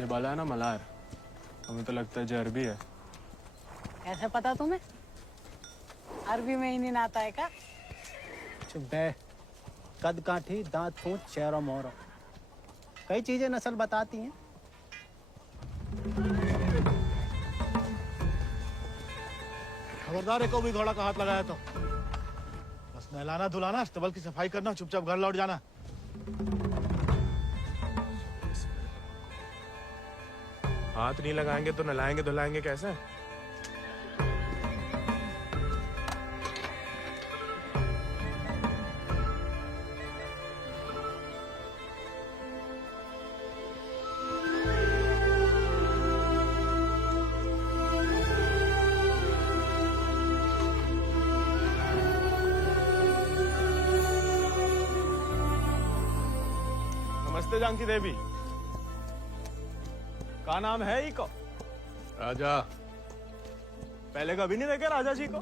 ये बाला है ना मलार, हमें तो लगता है ये अरबी है। कैसे पता तुम्हें? अरबी में ही नहीं आता है का? चुप बे। कद काठी, दांत फूंच, चेहरा मोहरा, कई चीजें नस्ल बताती हैं। खबरदार है को भी घोड़ा का हाथ लगाया तो बस नहलाना धुलाना, अस्तबल की सफाई करना, चुपचाप घर लौट जाना। हाथ नहीं लगाएंगे तो नहलाएंगे धुलाएंगे कैसे? नमस्ते जानकी देवी, का नाम है इको? राजा। पहले कभी नहीं देखे राजा जी को?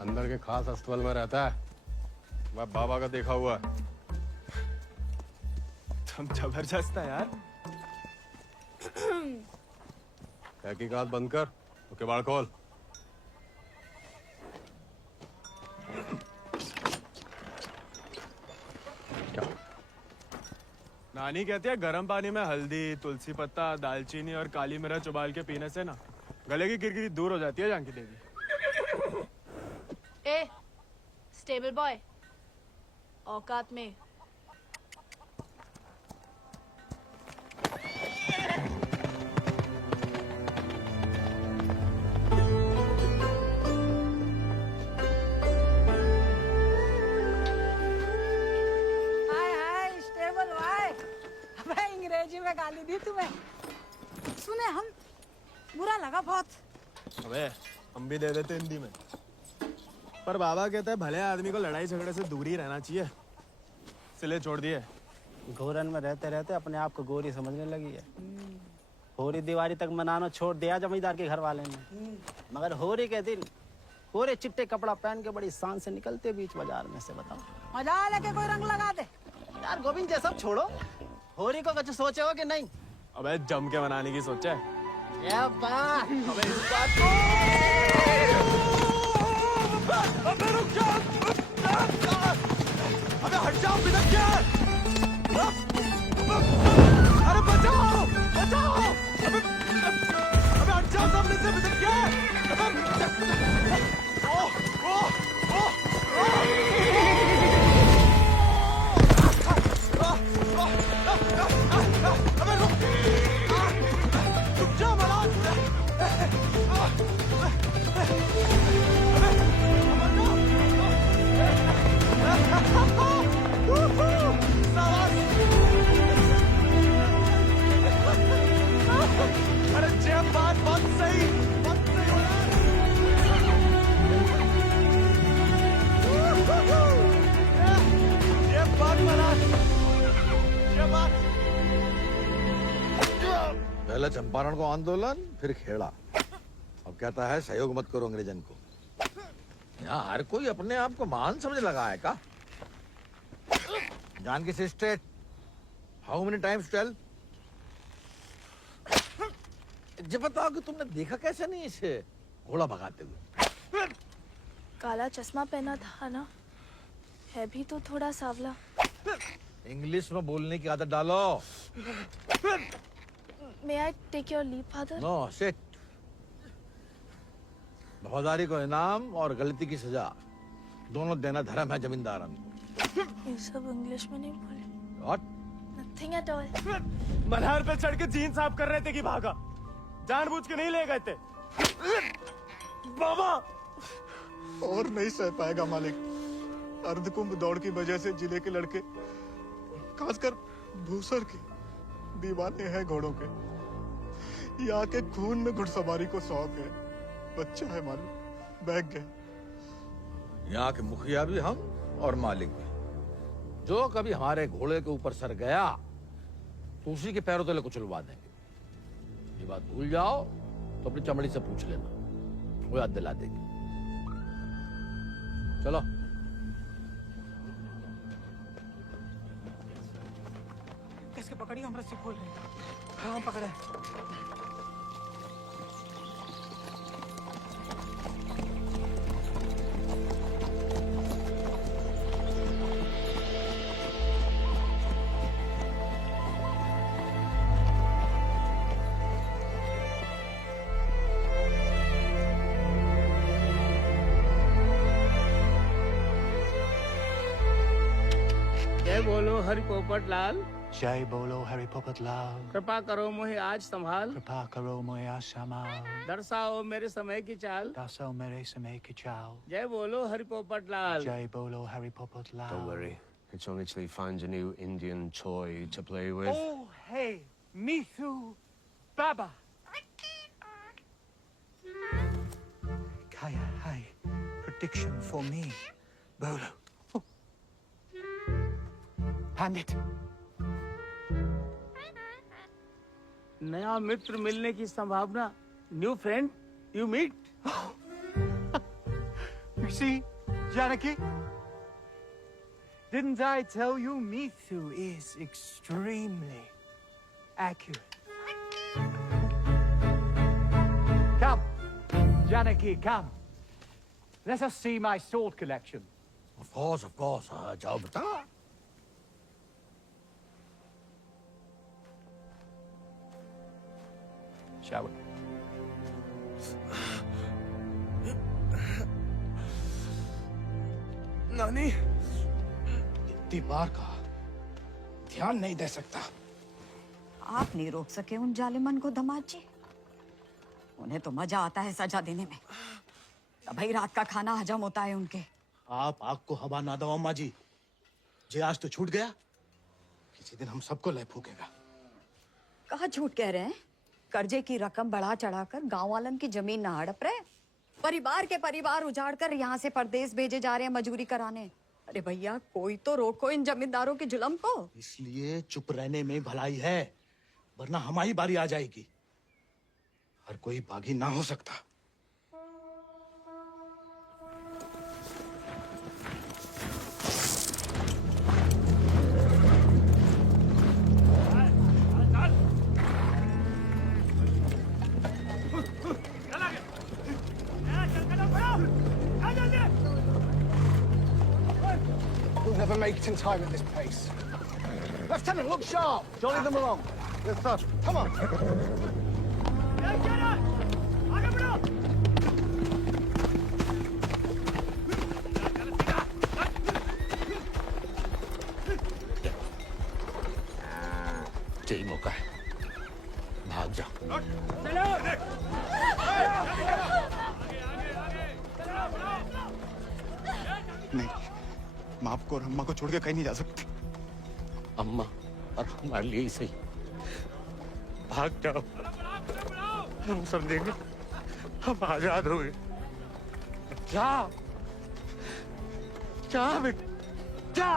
अंदर के खास अस्तबल में रहता है, वह बाबा का देखा हुआ है। तुम जबरदस्त है यार। तहकीकात बंद कर तो किवाड़ खोल। क्या? नानी कहती है गर्म पानी में हल्दी, तुलसी पत्ता, दालचीनी और काली मिर्च उबाल के पीने से ना गले की किरकिरी दूर हो जाती है जानकी देवी। ए, स्टेबल बॉय, औकात में। अंग्रेजी में गाली दी तुम्हें, सुने हम, बुरा लगा बहुत। अबे हम भी दे देते हिंदी में, पर बाबा कहता है भले आदमी को लड़ाई झगड़े से दूर ही रहना चाहिए, इसलिए छोड़ दिए। घोरन में रहते रहते अपने आप को गोरी समझने लगी है। होरी दिवाली तक मनाना छोड़ दिया जमींदार के घर वाले ने, मगर होरी के दिन पूरे चिट्टे कपड़ा पहन के बड़ी शान से निकलते बीच बाजार में से। बताओ मजा लेके कोई रंग लगा दे। यार गोविंद, ये सब छोड़ो, होरी को कुछ सोचे हो कि नहीं? अबे जम के मनाने की सोचा है। क्या बात? अबे इस बात को अबे रुक जा, अबे हट जाओ, बिदक क्या? अरे बचाओ बचाओ, अबे हट जाओ सामने से, बिदक क्या? अबे रुक जा मलार। अरे जब बात सही पहले चंपारण को आंदोलन, फिर खेड़ा, अब कहता है सहयोग मत करो अंग्रेजन को। यहाँ हर कोई अपने आप को महान समझ लगा है का? Janaki sister, how many times tell? जब बताओ कि तुमने देखा कैसे नहीं इसे घोड़ा भगाते हुए? काला चश्मा पहना था ना, है भी तो थोड़ा सावला। इंग्लिश में बोलने की आदत डालो। May I take your leave, father? No sit. वफादारी को इनाम और गलती की सजा दोनों देना धर्म है जमींदारन को। ये सब इंग्लिश में नहीं बोले। What? Nothing at all. Malhar पे चढ़ के जीन साफ कर रहे थे कि भागा, जानबूझ के नहीं ले गए थे। बाबा और नहीं सह पाएगा मालिक। अर्धकुंभ दौड़ की वजह से जिले के लड़के, खासकर भूसर के, दीवाने हैं घोड़ों के। यहाँ के खून में घुड़सवारी को शौक है। बच्चा है मालिक, बहक गया। यहाँ के मुखिया भी हम और मालिक भी। जो कभी हमारे घोड़े के ऊपर सर गया तो उसी के पैरों तले कुचलवा देंगे। ये बात भूल जाओ तो अपनी चमड़ी से पूछ लेना, वो याद दिला देगी। चलो। किसके पकड़ी, हम रस्सी खोल रहे हैं। हाँ पकड़े। जय बोलो हरि पोपट लाल। जय बोलो हरि पोपट लाल। कृपा करो मुझे आज संभाल। कृपा करो मुझे आशमाल। दर्शाओ मेरे समय की चाल। दर्शाओ मेरे समय की चाल। जय बोलो हरि पोपट लाल। जय बोलो Hari Popat Lal. Don't worry. It's only till he finds a new Indian toy to play with. Oh, hey, Mithu Baba. Kaya, hi. Prediction for me. Bolo. Oh. Hand it. नया मित्र मिलने की संभावना। New friend you meet. You see, Janaki? Didn't I tell you Mithu is extremely accurate? Come, Janaki, come. Let us see my sword collection. Of course, जाओ बेटा। Shall we? नानी, इतनी बार कहा, ध्यान नहीं दे सकता। आप नहीं रोक सके उन जालिमन को दामाद जी। उन्हें तो मजा आता है सजा देने में। तभी रात का खाना हजम होता है उनके। आप आग को हवा ना दो अम्मा जी। जे आज तो छूट गया, किसी दिन हम सबको लय फूकेगा। कहाँ झूठ कह रहे हैं? कर्जे की रकम बढ़ा चढ़ाकर गांव वालन की जमीन ना हड़प रहे। परिवार के परिवार उजाड़ कर यहाँ से परदेश भेजे जा रहे हैं मजूरी कराने। अरे भैया, कोई तो रोको इन जमींदारों के जुल्म को। इसलिए चुप रहने में भलाई है, वरना हमारी बारी आ जाएगी। हर कोई बागी ना हो सकता। We'll never make it in time at this pace. Lieutenant, look sharp. Jolly them along. Yes, sir. Come on. यही मौका है, भाग जाओ। नहीं, मैं आपको और अम्मा को छोड़ के कहीं नहीं जा सकती। अम्मा और हमारे लिए ही सही, भाग जाओ। हम समझेंगे, हम आजाद हो गए। जा, जा बेटा, जा।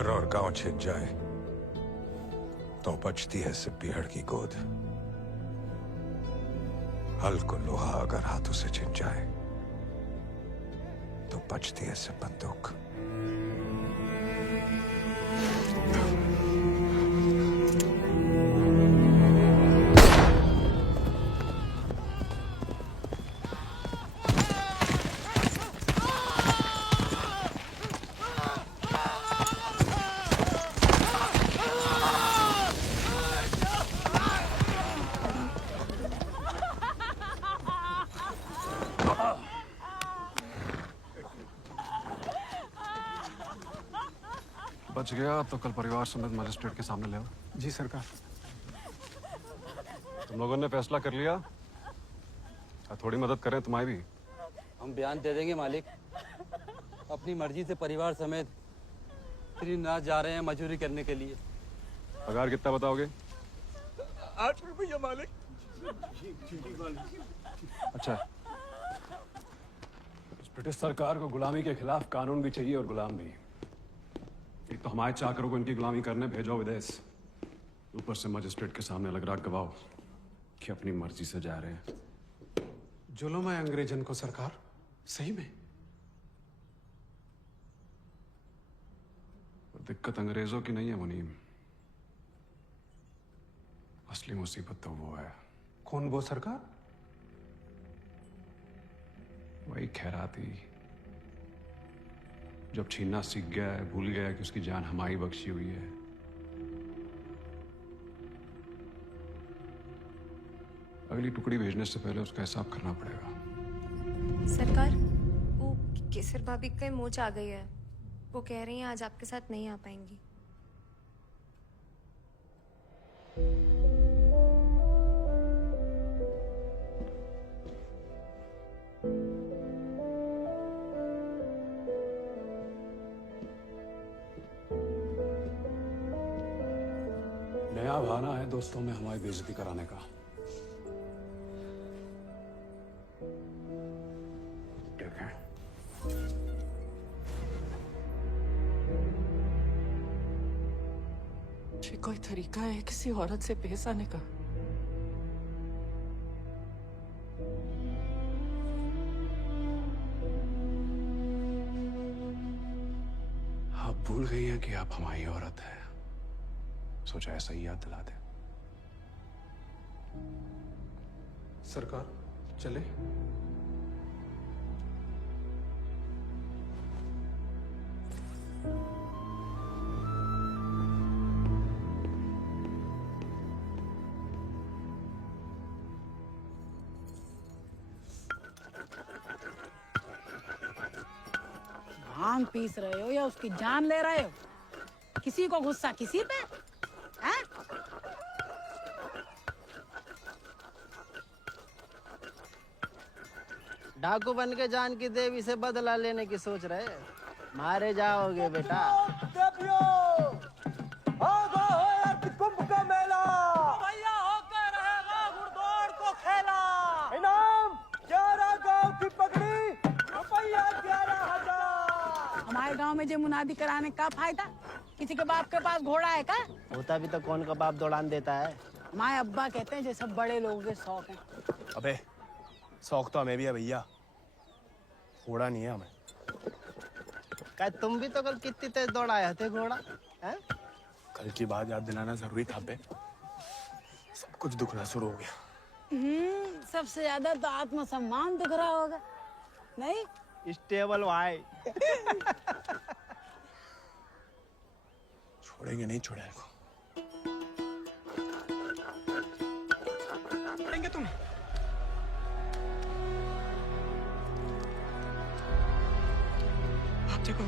घर और गांव छिन जाए तो बचती है सिर्फ पीहड़ की गोद। हल को लोहा अगर हाथों से छिन जाए तो बचती है सिर्फ बंदूक। बच गया तो कल परिवार समेत मजिस्ट्रेट के सामने ले आओ। जी सरकार। तुम लोगों ने फैसला कर लिया, थोड़ी मदद करें तुम्हारी भी। हम बयान दे देंगे मालिक। अपनी मर्जी से परिवार समेत त्रिनाथ जा रहे हैं मजदूरी करने के लिए। पगार कितना बताओगे? 8 रुपया मालिक। अच्छा, इस ब्रिटिश सरकार को गुलामी के खिलाफ कानून भी चाहिए और गुलाम भी। एक तो हमारे चाकरों को इनकी गुलामी करने भेजो विदेश, ऊपर से मजिस्ट्रेट के सामने अलग राग गवाओ कि अपनी मर्जी से जा रहे हैं। जुल्म है अंग्रेजन को सरकार, सही में। दिक्कत अंग्रेजों की नहीं है मुनीम, असली मुसीबत तो वो है। कौन वो सरकार? वही खैराती, जब छीनना सीख गया है, भूल गया कि उसकी जान हमारी बख्शी हुई है। अगली टुकड़ी भेजने से पहले उसका हिसाब करना पड़ेगा। सरकार, वो केसर भाभी का मोच आ गई है। वो कह रही हैं आज आपके साथ नहीं आ पाएंगी। नया बहाना है दोस्तों में हमारी बेइज्जती कराने का। देखें, ये कोई तरीका है किसी औरत से पेश आने का? आप भूल गई हैं कि आप हमारी औरत हैं। सोचा ऐसा ही याद दिला दे। सरकार चले? भांग पीस रहे हो या उसकी जान ले रहे हो? किसी को गुस्सा किसी पे? हैं? डाकू बन के जान की देवी से बदला लेने की सोच रहे, मारे जाओगे बेटा। कुंभ का मेला भैया होकर रहेगा घुड़दौड़ को खेला। इनाम 11 गांव की पगड़ी, रुपया 11,000। हमारे गांव में जो मुनादी कराने का फायदा? किसी के बाप के पास घोड़ा है का? होता भी तो कौन का बाप दौड़ान देता है। हमारे अब्बा कहते हैं जैसे बड़े लोगों के शौक हैं। अबे शौक तो हमें भी है भैया, घोड़ा नहीं है हमें। क्या तुम भी तो कल कितनी तेज दौड़ाए थे घोड़ा? हैं? कल की बात याद दिलाना जरूरी था बे। सब कुछ दुखना शुरू हो गया। सबसे ज्यादा तो आत्मसम्मान दुख रहा होगा, नहीं? स्टेबल भाई। छोड़ेंगे नहीं छोड़ेंगे। छोड़ेंगे तुम्हें? आप देखो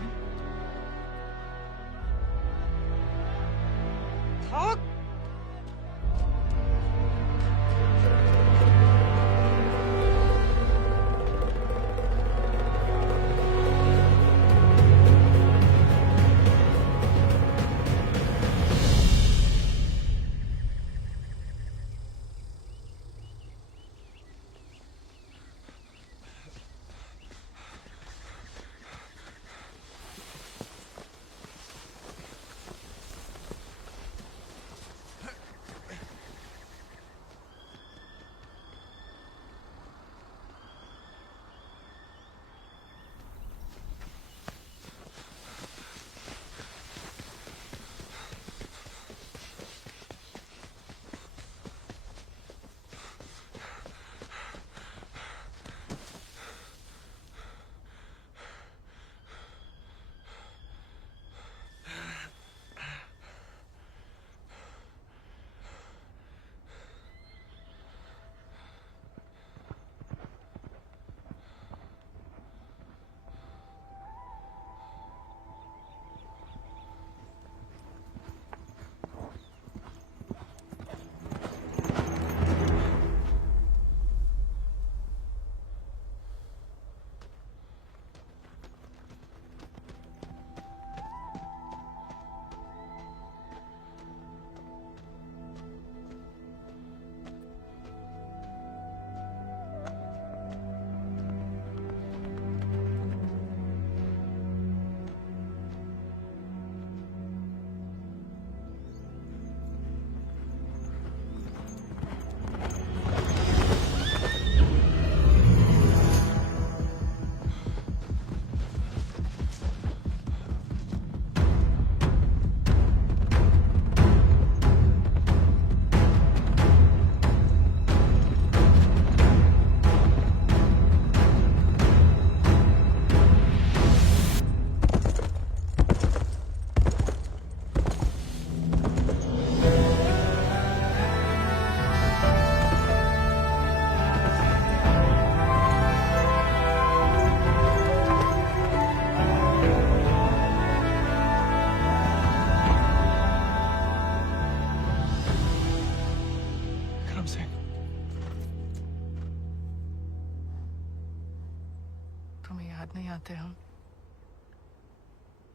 तुम्हें याद नहीं आते हम?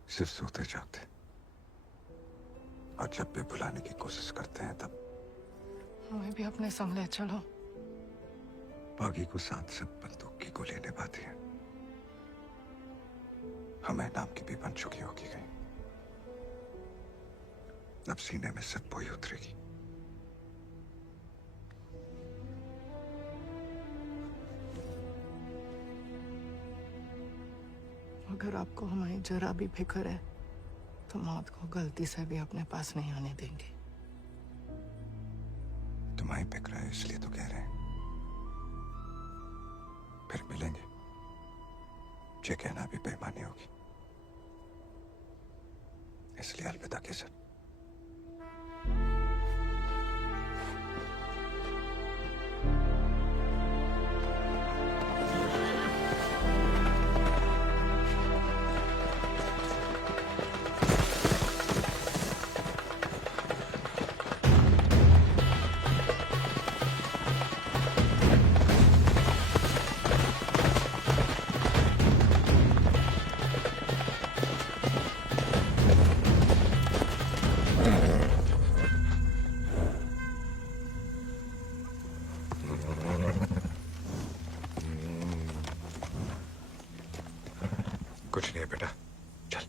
सिर्फ सोते जागते, और जब भी बुलाने की कोशिश करते हैं तब हमें भी अपने संग ले चलो। बागी को 7 सब बंदूक की गोली निभाती है, हमें नाम की भी बन चुकी होगी कहीं। अब सीने में सिर्फ वही उतरेगी। अगर आपको हमारी जरा भी फिक्र है तो मौत को गलती से भी अपने पास नहीं आने देंगे। तुम्हारी फिक्र है इसलिए तो कह रहे हैं। फिर मिलेंगे, ये कहना भी बेईमानी होगी, इसलिए अलविदा केसर। कुछ नहीं है बेटा, चल।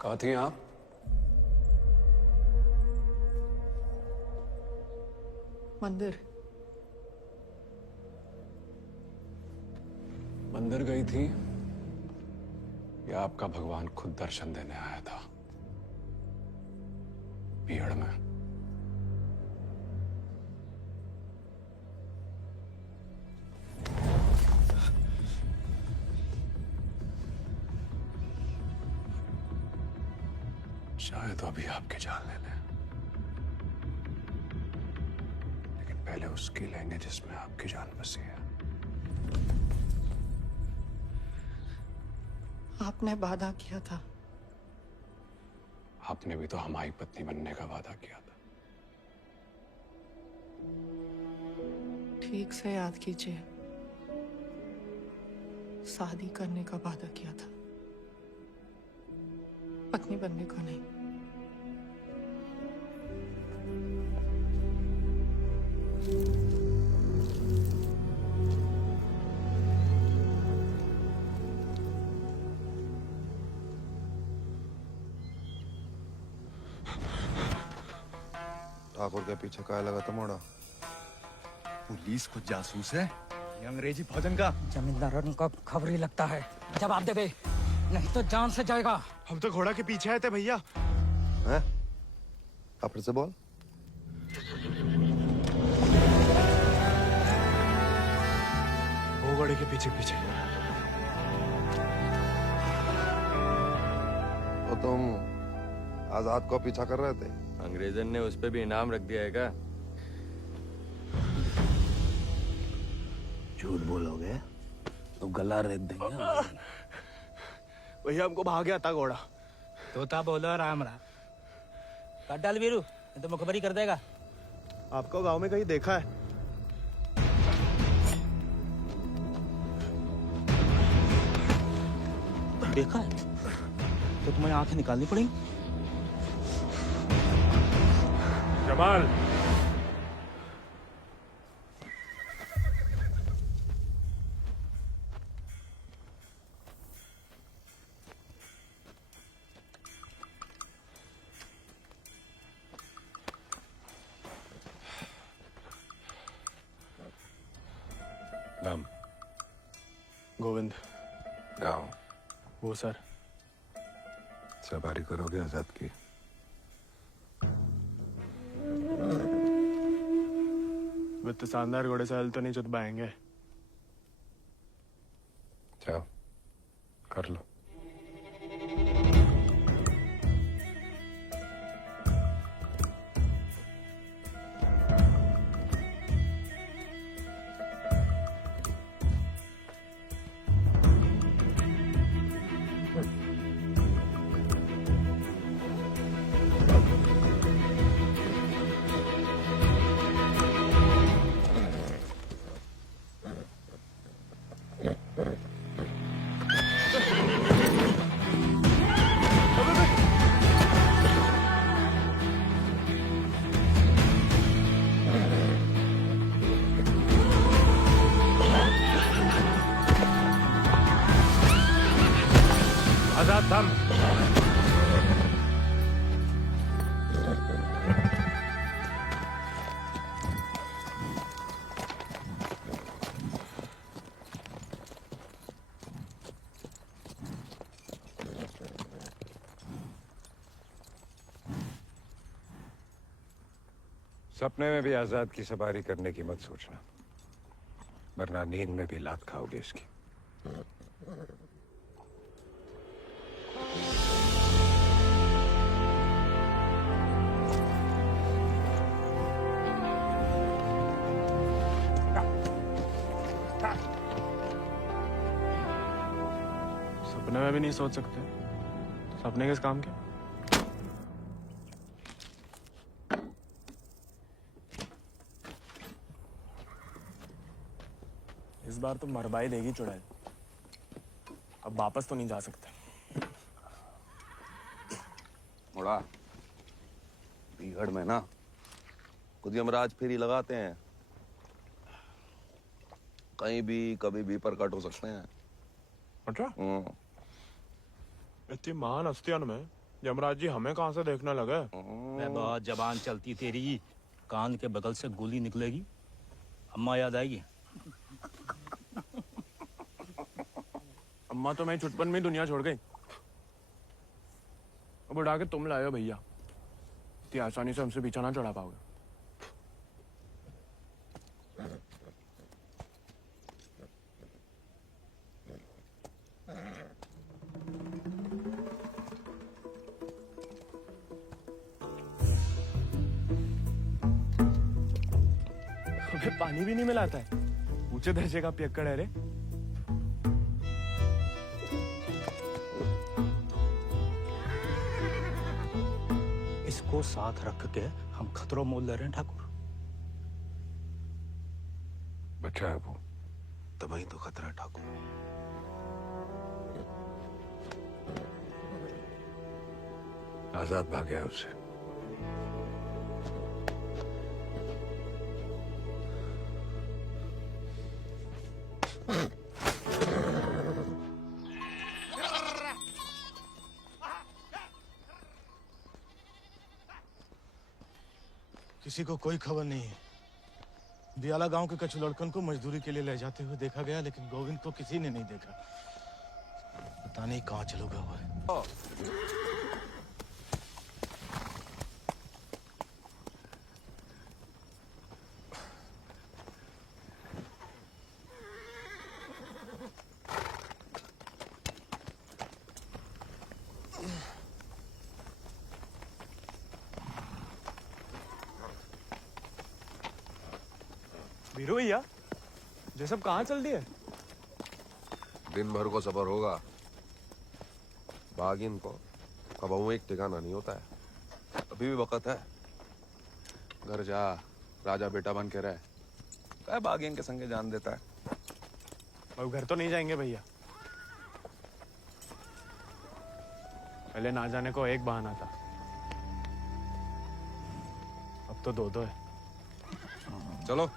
कहाँ थी आप? मंदिर। मंदिर गई थी या आपका भगवान खुद दर्शन देने आया था भीड़ में? शायद तो अभी आपकी जान ले लें, लेकिन पहले उसकी लेंगे जिसमें आपकी जान बसी है। आपने वादा किया था। आपने भी तो हमारी पत्नी बनने का वादा किया था। ठीक से याद कीजिए, शादी करने का वादा किया था, पत्नी बनने का नहीं। ठाकुर के पीछे काय लगा था मोड़ा? पुलिस को जासूस है ये अंग्रेजी फौजन का। जमींदारों को खबर ही लगता है। जवाब दे दे, नहीं तो जान से जाएगा। हम तो घोड़ा के पीछे आए थे भैया। हैं? आप फिर से बोल। वो घोड़े के पीछे पीछे। तो तुम आजाद को पीछा कर रहे थे? अंग्रेजन ने उस पे भी इनाम रख दिया है क्या? झूठ बोलोगे तो गला रेत देंगे। भैया हमको भाग गया था घोड़ा। तोता बोलो राम राम। काट डाल वीरू, नहीं तो मुखबरी कर देगा। आपको गांव में कहीं देखा है? देखा है तो तुम्हें आंखें निकालनी पड़ेंगी। जमाल, गोविंद। गाँव वो सर। सवारी करोगे आजाद की? वित्त शानदार घोड़े से हल तो नहीं चुतवाएंगे। जाओ कर लो। आजाद थम। सपने में भी आजाद की सवारी करने की मत सोचना, वरना नींद में भी लात खाओगे इसकी। सपने में भी नहीं सोच सकते, सपने किस काम के? इस बार तो मरवाई देगी चुड़ैल, अब वापस तो नहीं जा सकते। मुड़ा बीहड़ में ना खुद यमराज फेरी लगाते हैं, कहीं भी कभी भी प्रकट हो सकते हैं। अच्छा? इतनी महान हस्तियों में यमराज जी हमें कहाँ से देखने लगे? मैं बहुत जबान चलती तेरी, कान के बगल से गोली निकलेगी, अम्मा याद आएगी। अम्मा तो मैं छुटपन में ही दुनिया छोड़ गई। अब उड़ा के तुम लाए हो भैया, इतनी आसानी से हमसे पीछा ना चढ़ा पाओगे। हमें पानी भी नहीं मिलाता है, ऊंचे दर्जे का पियक्कड़ है रे। इसको साथ रख के हम खतरों मोल ले रहे हैं ठाकुर। बच्चा है वो, तभी तो खतरा है ठाकुर। आजाद भाग गया उससे। किसी को कोई खबर नहीं है। दियाला गांव के कच्छ लड़कन को मजदूरी के लिए ले जाते हुए देखा गया, लेकिन गोविंद को किसी ने नहीं देखा। पता नहीं कहाँ चलो गया हुआ है। वीरू भैया, ये सब कहाँ चल दिए? दिन भर को सफर होगा, बागिन को कबहू एक ठिकाना नहीं होता है। अभी भी वक्त है, घर जा, राजा बेटा बन के रहे। क्या बागिन के संगे जान देता है। अब घर तो नहीं जाएंगे भैया, पहले ना जाने को एक बहाना था, अब तो दो है। चलो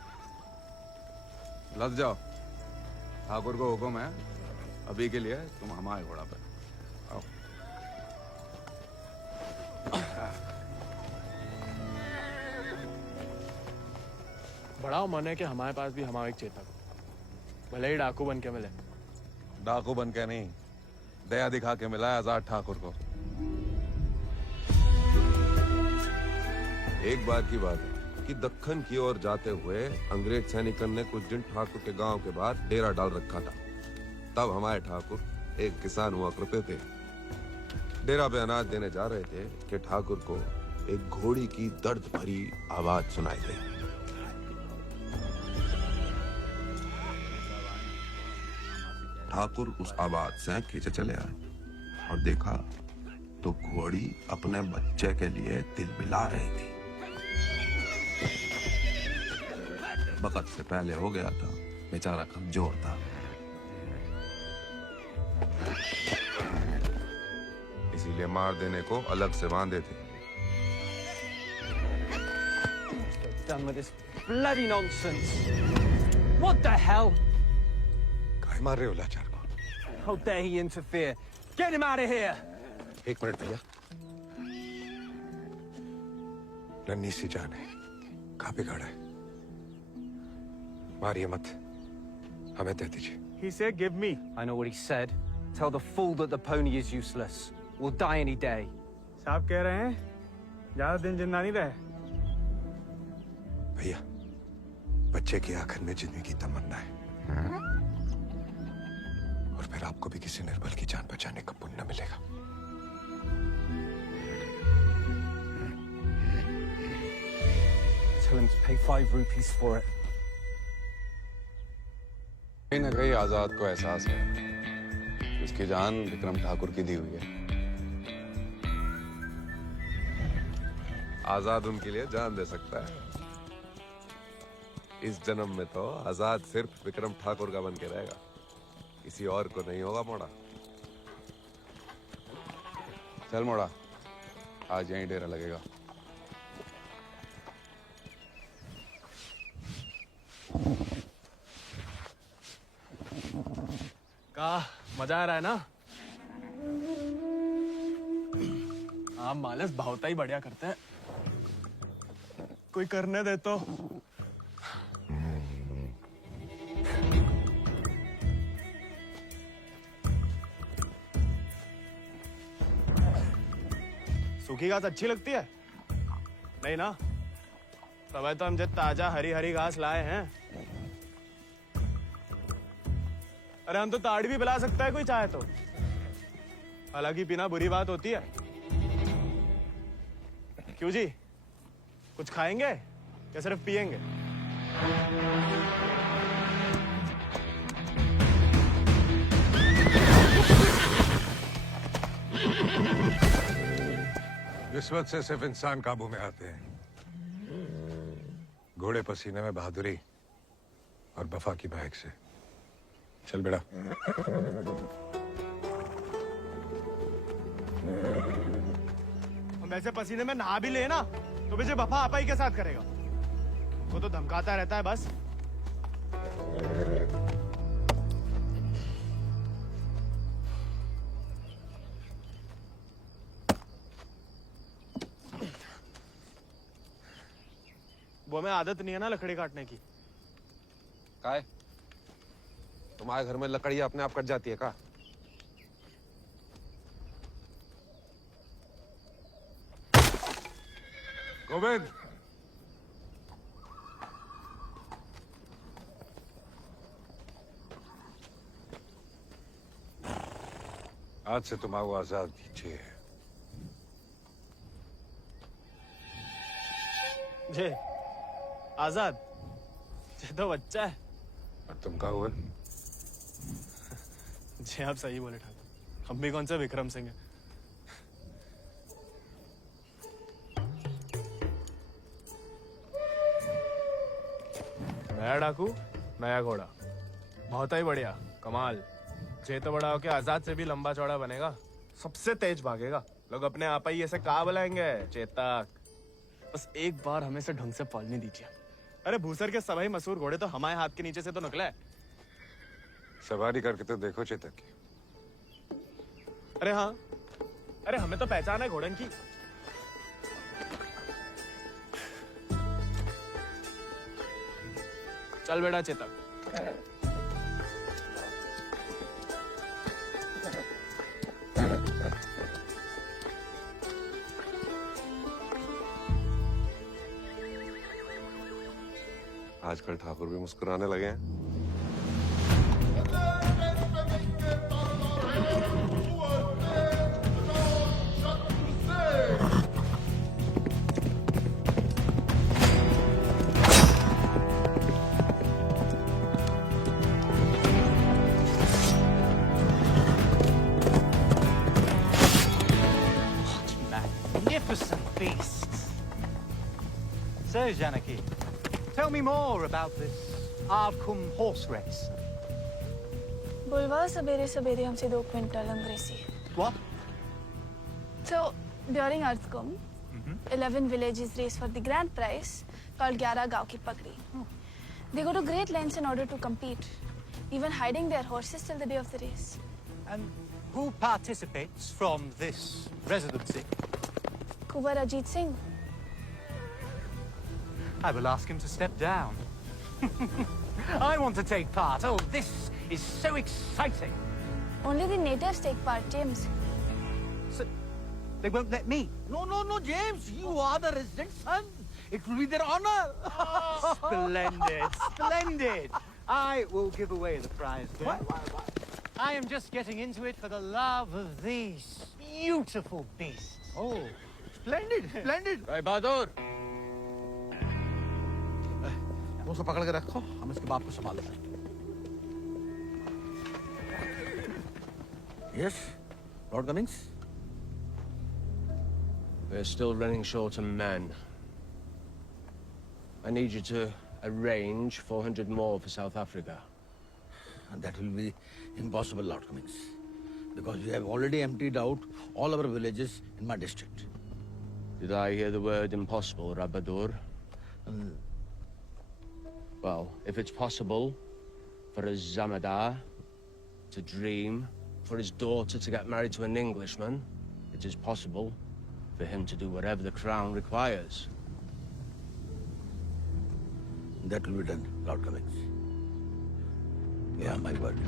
लद जाओ, ठाकुर को हुक्म है, अभी के लिए तुम हमारे घोड़ा पर आओ। बड़ा मन है कि हमारे पास भी हमारा एक चेतक, भले ही डाकू बन के मिले, डाकू बन के नहीं, दया दिखा के मिला है आजाद ठाकुर को। एक बार की बात है कि दक्कन की ओर जाते हुए अंग्रेज सैनिकों ने कुछ दिन ठाकुर के गांव के बाहर डेरा डाल रखा था। तब हमारे ठाकुर एक किसान हुआ करते थे। डेरा पे अनाज देने जा रहे थे कि ठाकुर को एक घोड़ी की दर्द भरी आवाज सुनाई दी। ठाकुर उस आवाज से खींचे चले आए और देखा तो घोड़ी अपने बच्चे के लिए तिलमिला रही थी। वक्त से पहले हो गया था, बेचारा कमजोर था, इसीलिए मार देने को अलग से बांधे थे। Done with this bloody nonsense. What the hell? काय मार रहे हो लाचार को? How dare he interfere? Get him out of here! एक मिनट भैया। नन्ही सी जान है, कहाँ बिगाड़ा है? मारिए मत, हमें दे दीजिए। He said, "Give me." I know what he said. Tell the fool that the pony is useless. We'll die any day. साहब कह रहे हैं, ज्यादा दिन जिंदा नहीं रहे। भैया, बच्चे की आखिर में जिंदगी की तमन्ना है, और फिर आपको भी किसी निर्बल की जान बचाने का पुण्य मिलेगा। Tell him to pay 5 rupees for it. कहीं न कहीं आजाद को एहसास है कि उसकी जान विक्रम ठाकुर की दी हुई है। आजाद उनके लिए जान दे सकता है। इस जन्म में तो आजाद सिर्फ विक्रम ठाकुर का बन के रहेगा, किसी और को नहीं होगा। मोड़ा, चल मोड़ा, आज यहीं डेरा लगेगा। का मजा आ रहा है ना? आप मालस भावता ही बढ़िया करते हैं। कोई करने दे तो। सूखी घास अच्छी लगती है? नहीं ना? तब तो हम जब ताजा हरी हरी घास लाए हैं। अरे हम तो ताड़ी भी पिला सकता है कोई चाहे तो। हालांकि पीना बुरी बात होती है। क्यों जी, कुछ खाएंगे या सिर्फ पिएंगे? रिश्वत से सिर्फ इंसान काबू में आते हैं, घोड़े पसीने में बहादुरी और वफा की महक से। चल बेटा। हम ऐसे पसीने में नहा भी ले ना तो मुझे वफा आपा ही के साथ करेगा। वो तो धमकाता रहता है बस। वो हमें आदत नहीं है ना लकड़ी काटने की। काय? तुम्हारे घर में लकड़ी अपने आप कट जाती है का? गोविंद, आज से तुम आओ आजाद कीजिए। जे आजाद, ये तो बच्चा है। और तुम कहा हुआ? जी आप सही बोले ठाकुर, हम भी कौन सा विक्रम सिंह है। नया डाकू, नया घोड़ा, बहुत ही बढ़िया, कमाल। जे तो बड़ा होके आजाद से भी लंबा चौड़ा बनेगा, सबसे तेज भागेगा। लोग अपने आप ही ऐसे कहा बुलाएंगे, चेतक। बस एक बार हमें से ढंग से पालने दीजिए। अरे भूसर के सभी मशहूर घोड़े तो हमारे हाथ के नीचे से तो निकले हैं। सवारी करके तो देखो चेतक की। अरे हाँ, अरे हमें तो पहचान है घोड़न की। चल बेटा चेतक। आजकल ठाकुर भी मुस्कुराने लगे हैं। Magnificent beasts. So, Janaki, tell me more about this Ardcumbe horse race. बुलवा सवेरे सवेरे हमसे 2 क्विंटल अंग्रेजी. What? So, during Ardcumbe, 11 villages race for the grand prize called 11 गांव की पगड़ी. They go to great lengths in order to compete, even hiding their horses till the day of the race. And who participates from this residency? Kubar Ajit Singh. I will ask him to step down. I want to take part. Oh, this is so exciting. Only the natives take part, James. So, they won't let me? No, James. You are the resident son. It will be their honor. Splendid, splendid. I will give away the prize. Why? I am just getting into it for the love of these beautiful beasts. Oh, splendid, splendid. भाई बहादुर, उसको पकड़ के रखो, हम इसके बाप को संभाल लेंगे. Yes, Lord Cummings. We're still running short on men. I need you to arrange 400 more for South Africa. And that will be impossible, Lord Cummings, because we have already emptied out all our villages in my district. Did I hear the word impossible, Rabadur? Well, if it's possible for a Zamadar to dream, for his daughter to get married to an Englishman, it is possible for him to do whatever the crown requires. That will be done, Lord Cummings. Yeah, my word.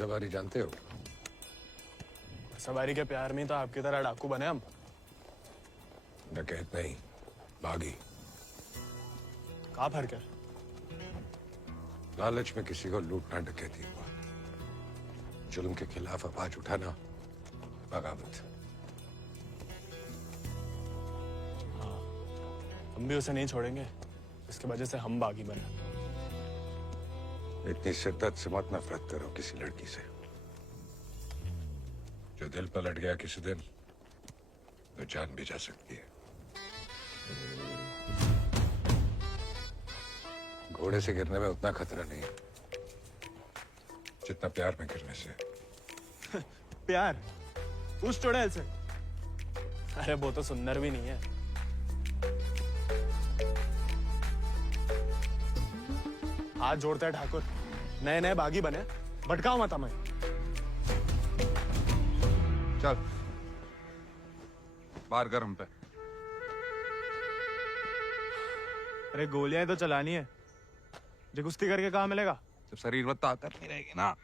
सवारी जानते हो? सवारी के प्यार में तो आपकी तरह डाकू बने हम. डकैत नहीं, बागी. कहाँ फर्क है? लालच में किसी को लूटना डकैती हुआ. जुल्म के खिलाफ आवाज उठाना बगावत. हाँ, हम भी उसे नहीं छोड़ेंगे. इसके वजह से हम बागी बने. इतनी शिद्दत से मत नफरत करो किसी लड़की से. जो दिल पर लट गया किसी दिन, तो जान भी जा सकती है. घोड़े से गिरने में उतना खतरा नहीं है जितना प्यार में गिरने से. प्यार? उस चुड़ैल से? अरे वो तो सुंदर भी नहीं है. हाथ जोड़ते हैं ठाकुर. नए नए बागी बने, भटकाओ मत हमें. चल बाहर गर्म पे. अरे गोलियां तो चलानी है. जो कुश्ती करके कहाँ मिलेगा? जब शरीर में ताकत नहीं रहेगी ना,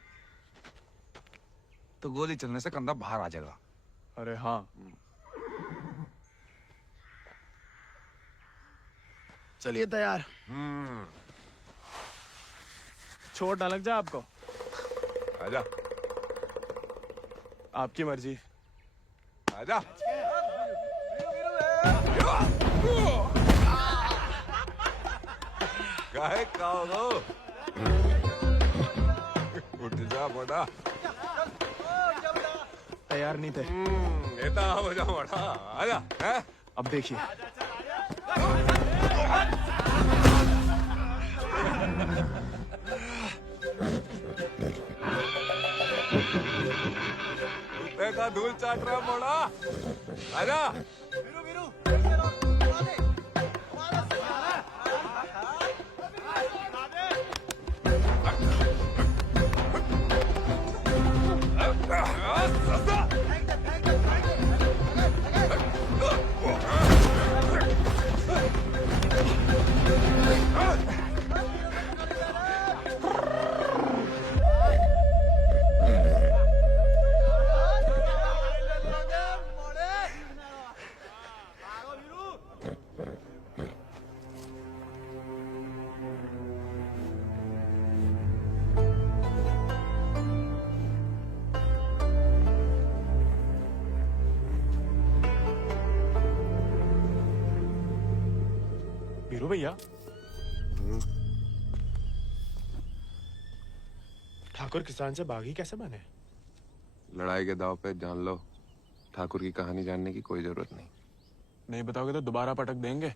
तो गोली चलने से कंधा बाहर आ जाएगा. अरे हाँ. चलिए तैयार. चोट ना लग जाए आपको. आजा. आपकी मर्जी. आजा. काहे खाओ? उठ जा बड़ा. तैयार नहीं थे. नेता हो जा बड़ा. आजा. हैं? अब देखिए. देखा धूल चाट रहा मोड़ा. आजा. बोलू भैया, ठाकुर किसान से बागी कैसे बने? लड़ाई के दाव पे जान लो, ठाकुर की कहानी जानने की कोई जरूरत नहीं। नहीं बताओगे तो दोबारा पटक देंगे।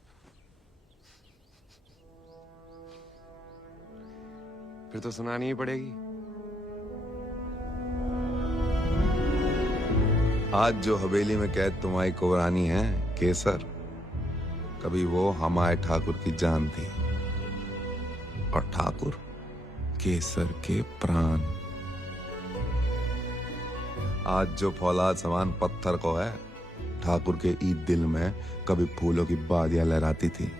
फिर तो सुनानी ही पड़ेगी। आज जो हवेली में कैद तुम्हारी कुबरानी है केसर, कभी वो हमारे ठाकुर की जान थी, और ठाकुर केसर के प्राण। आज जो फौलाद समान पत्थर को है, ठाकुर के ईद दिल में कभी फूलों की बादियां लहराती थी।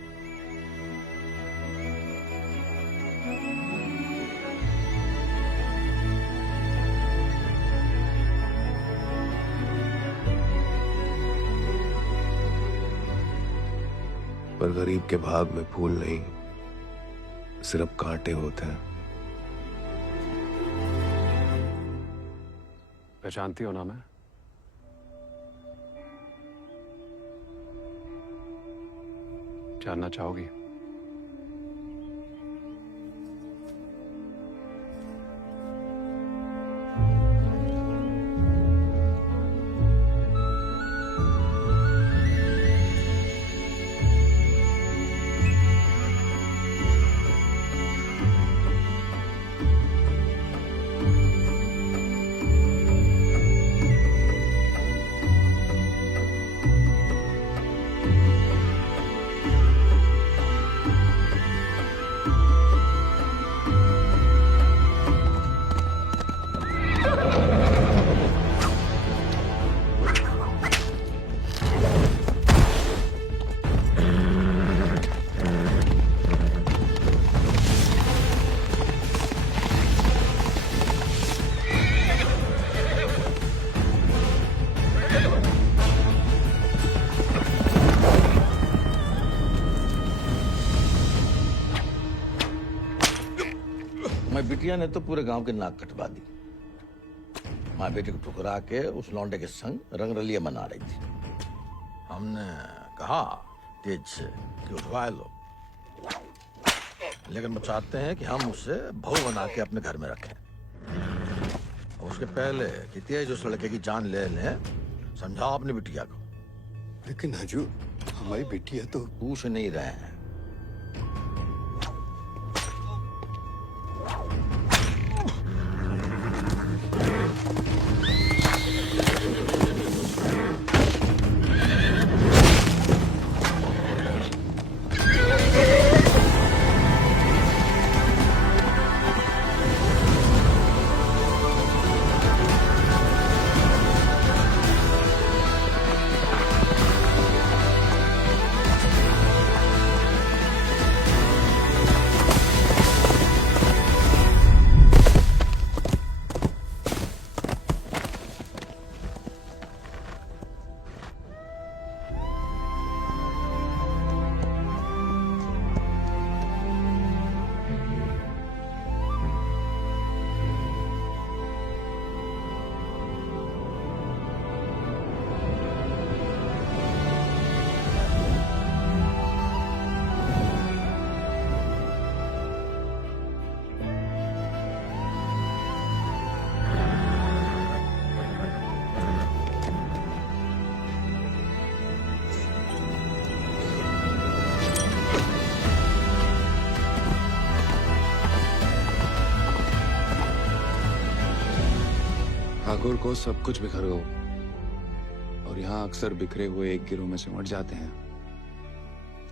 पर गरीब के भाग में फूल नहीं, सिर्फ कांटे होते हैं। पहचानती हो ना मैं? जानना चाहोगी? बिटिया ने तो पूरे गांव के नाक कटवा दी। माँ बेटे को ठुकरा के उस लौंडे के संग रंगरलिया मना रही थी। हमने कहा तेज से कि उठवा लो, लेकिन वो चाहते हैं कि हम उसे बहू बना के अपने घर में रखें। उसके पहले कि तेज उस लड़के की जान ले लें, समझाओ अपनी बिटिया को। लेकिन हजूर, हमारी बिटिया तो पूछ नहीं रहे हैं। ठाकुर को सब कुछ बिखर गया, और यहाँ अक्सर बिखरे हुए एक गिरोह में सिमट जाते हैं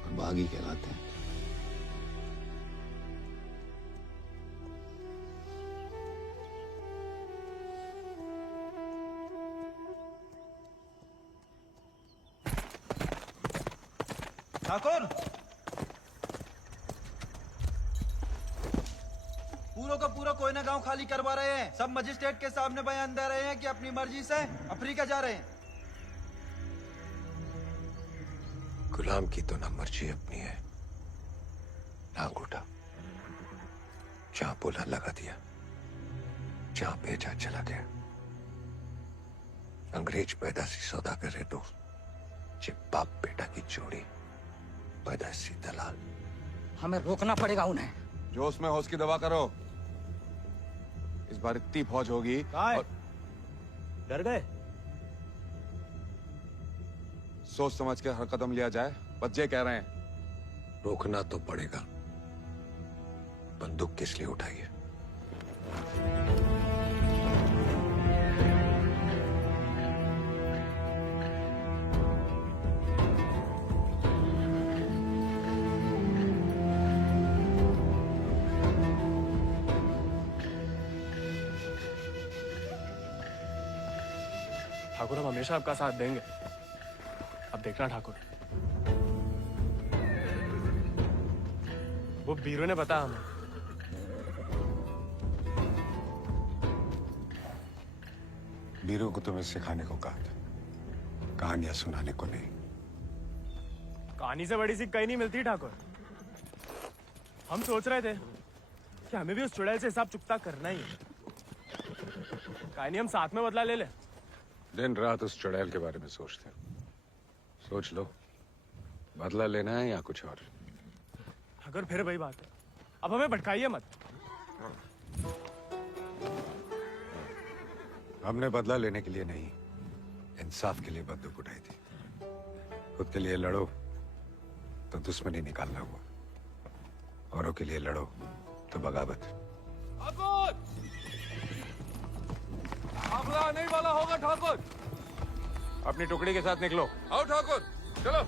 और बागी कहलाते हैं। ठाकुर, पूरा का पूरा कोयना गांव खाली करवा रहे हैं। सब मजिस्ट्रेट के सामने बयान दे रहे हैं कि अपनी मर्जी से अफ्रीका जा रहे हैं। गुलाम की तो ना मर्जी अपनी है ना अंगूठा। जहां बोला लगा दिया, जहां भेजा चला गया। अंग्रेज पैदाशी सौदागर है दोस्त, जे बाप बेटा की जोड़ी पैदाशी दलाल। हमें रोकना पड़ेगा उन्हें। जोश में होश की दवा करो। इस बार इतनी फौज होगी और... डर गए? सोच समझ के हर कदम लिया जाए, बच्चे कह रहे हैं। रोकना तो पड़ेगा। बंदूक किस लिए उठाई है? ठाकुर, हम हमेशा आपका साथ देंगे। अब देखना ठाकुर, वो बीरू ने बताया हमें। बीरू को तुम्हें सिखाने को कहा था, कहानियां सुनाने को नहीं। कहानी से बड़ी सी कहीं नहीं मिलती ठाकुर। हम सोच रहे थे कि हमें भी उस चुड़ैल से हिसाब चुकता करना ही है। कहानी हम साथ में बदला ले ले। दिन रात उस चुड़ैल के बारे में सोचते हैं। सोच लो, बदला लेना है या कुछ और। अगर फिर वही बात है, अब हमें भटकाइए मत। हमने बदला लेने के लिए नहीं, इंसाफ के लिए बंदूक उठाई थी। खुद के लिए लड़ो तो दुश्मनी निकालना हुआ, औरों के लिए लड़ो तो बगावत। हमला नहीं वाला होगा ठाकुर। अपनी टुकड़ी के साथ निकलो। आओ ठाकुर, चलो।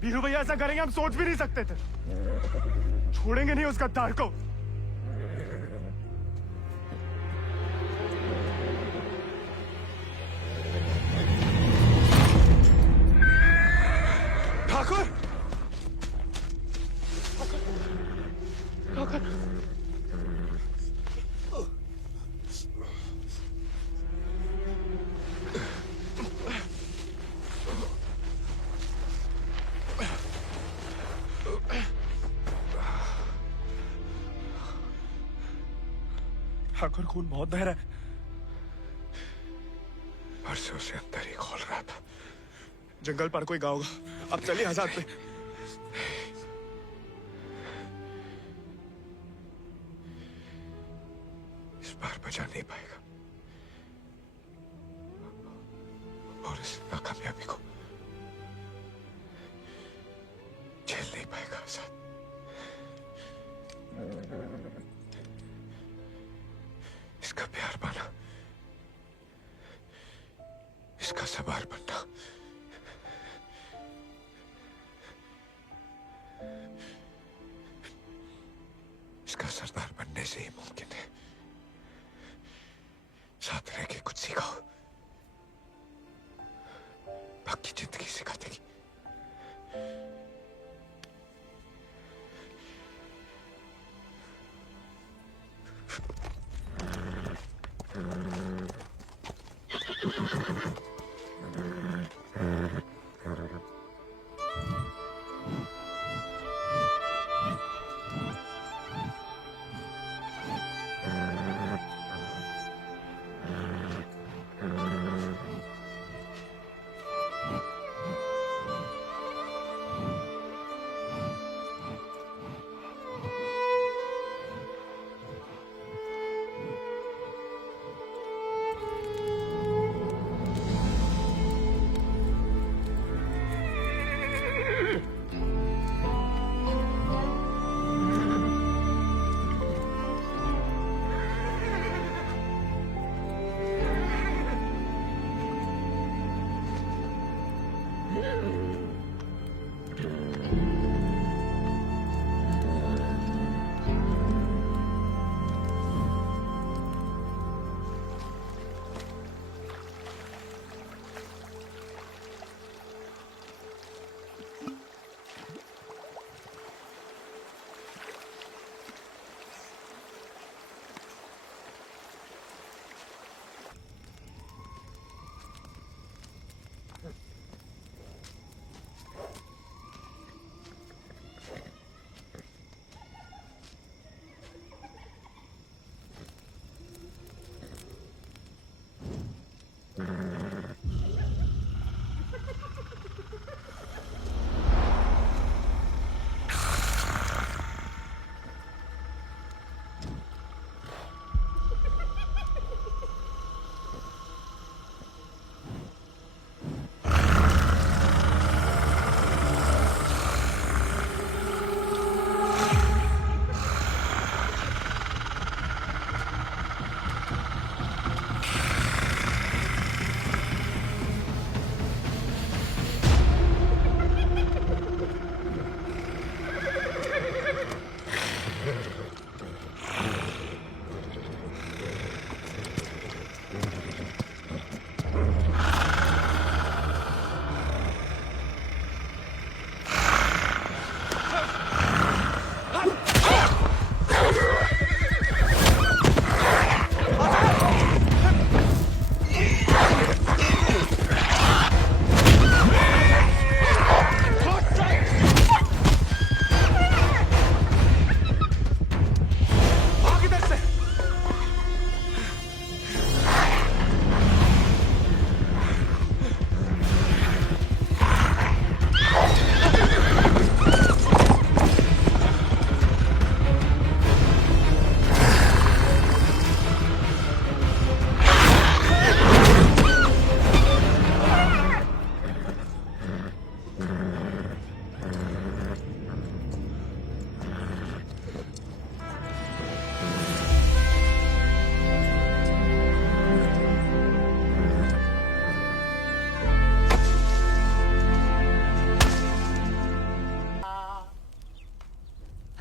बीरू भैया ऐसा करेंगे हम सोच भी नहीं सकते थे। छोड़ेंगे नहीं उस गद्दार को। ठाकुर, ठाकुर, ठाकुर, खून बहुत बह रहा है। परसों से अंदर ही खोल रहा था। जंगल पर कोई गाँव होगा। अब चलिए आजाद पे। इस बार बचा नहीं पाएगा और इस नाकामयाबी को झेल नहीं पाएगा आजाद। इसका प्यार पाना, इसका सवार बनना, इसका सरदार बनने से ही मुमकिन है। साथ रह के कुछ सिखाओ, बाकी जिंदगी सिखा देगी।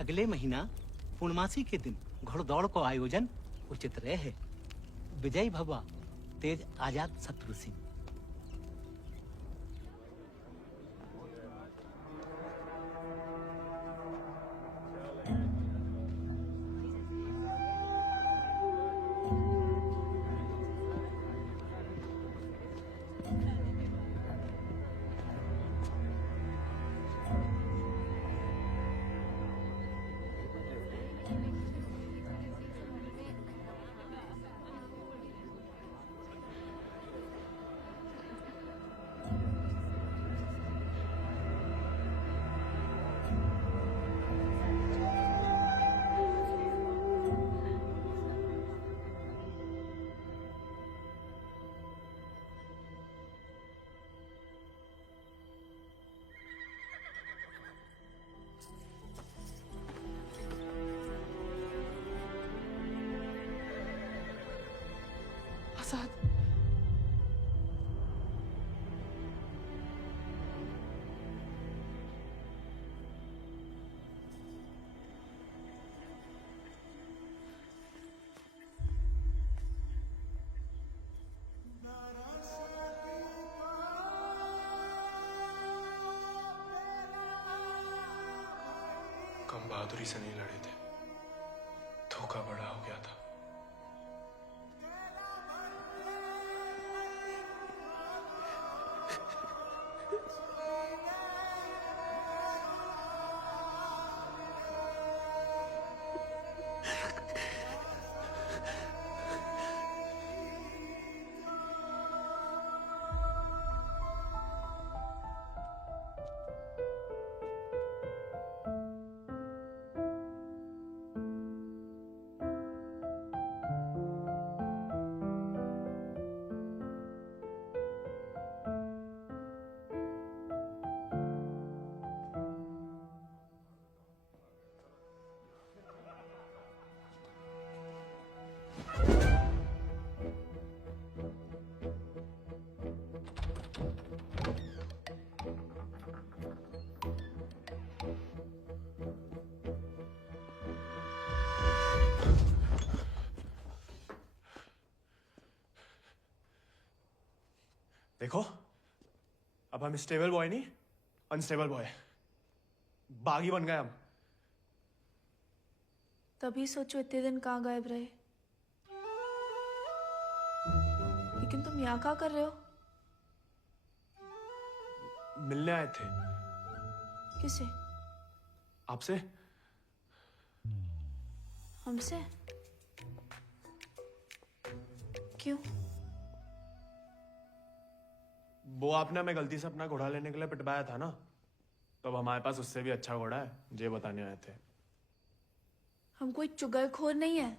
अगले महीना पूर्णमासी के दिन घोड़दौड़ को आयोजन उचित रहे। विजय भवा तेज आजाद शत्रु सिंह। आजाद, कम बहादुरी से नहीं लड़े थे, धोखा बड़ा हो गया था। देखो, अब हम स्टेबल बॉय नहीं, अनस्टेबल बॉय, बागी बन गए हम। तभी सोचो इतने दिन कहाँ गायब रहे। लेकिन तुम यहाँ क्या कर रहे हो? मिलने आए थे। किसे? आपसे। हमसे? क्यों? वो आपने हमें गलती से अपना घोड़ा लेने के लिए पिटवाया था ना, तो अब हमारे पास उससे भी अच्छा घोड़ा है, ये बताने आए थे। हम कोई चुगलखोर नहीं है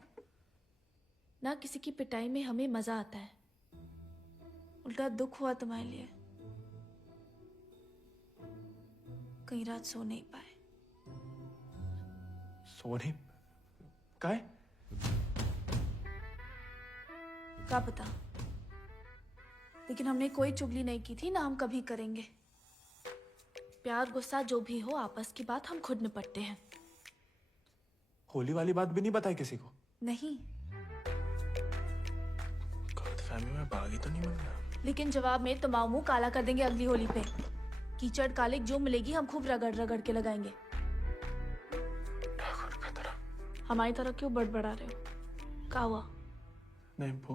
ना, किसी की पिटाई में हमें मजा आता है। उल्टा दुख हुआ तुम्हारे लिए, कई रात सो नहीं पाए। सो नहीं? काहे? क्या पता, लेकिन हमने कोई चुगली नहीं की थी, ना हम कभी करेंगे। प्यार गुस्सा जो भी हो, आपस की बात हम खुद निपटते हैं। होली वाली बात भी नहीं बताई किसी को? नहीं। गलतफहमी में बागी तो नहीं बन गया? लेकिन जवाब में तुम्हारा मुंह काला कर देंगे अगली होली पे। कीचड़ कालिक जो मिलेगी हम खूब रगड़ रगड़ के लगाएंगे। हमारी तरह क्यों बड़बड़ा रहे हो? क्या हुआ? नहीं, वो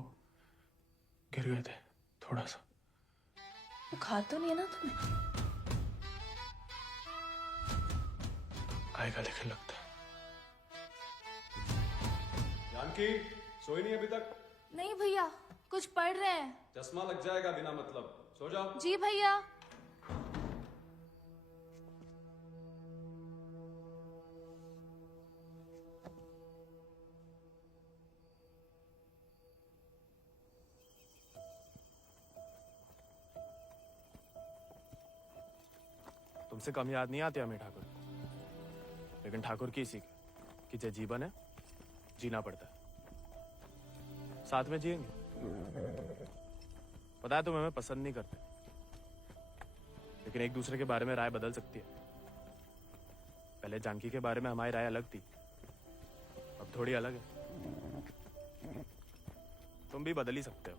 गिर गए थे थोड़ा सा। बुखार तो नहीं है ना तुम्हें? आएगा लेकिन लगता है। जानकी, सोई नहीं अभी तक? नहीं भैया, कुछ पढ़ रहे हैं। चश्मा लग जाएगा बिना मतलब, सो जाओ। जी भैया। तुमसे कम याद नहीं आती हमें ठाकुर, लेकिन ठाकुर की सीख कि जो जीवन है जीना पड़ता है, साथ में जिएंगे। पता है तुम हमें पसंद नहीं करते, लेकिन एक दूसरे के बारे में राय बदल सकती है। पहले जानकी के बारे में हमारी राय अलग थी, अब थोड़ी अलग है। तुम भी बदल ही सकते हो।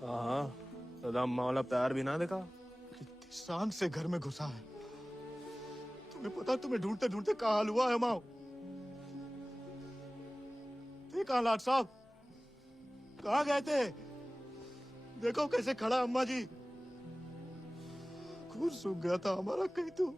हाँ, दादा अम्मा वाला प्यार भी ना देखा। कितनी शान से घर में घुसा है। तुम्हें पता, तुम्हें ढूंढते ढूंढते कहाँ हाल हुआ है माओ। कहाँ लाट साहब, कहाँ गए थे? देखो कैसे खड़ा अम्मा जी। खून सूख गया था हमारा कहीं तो।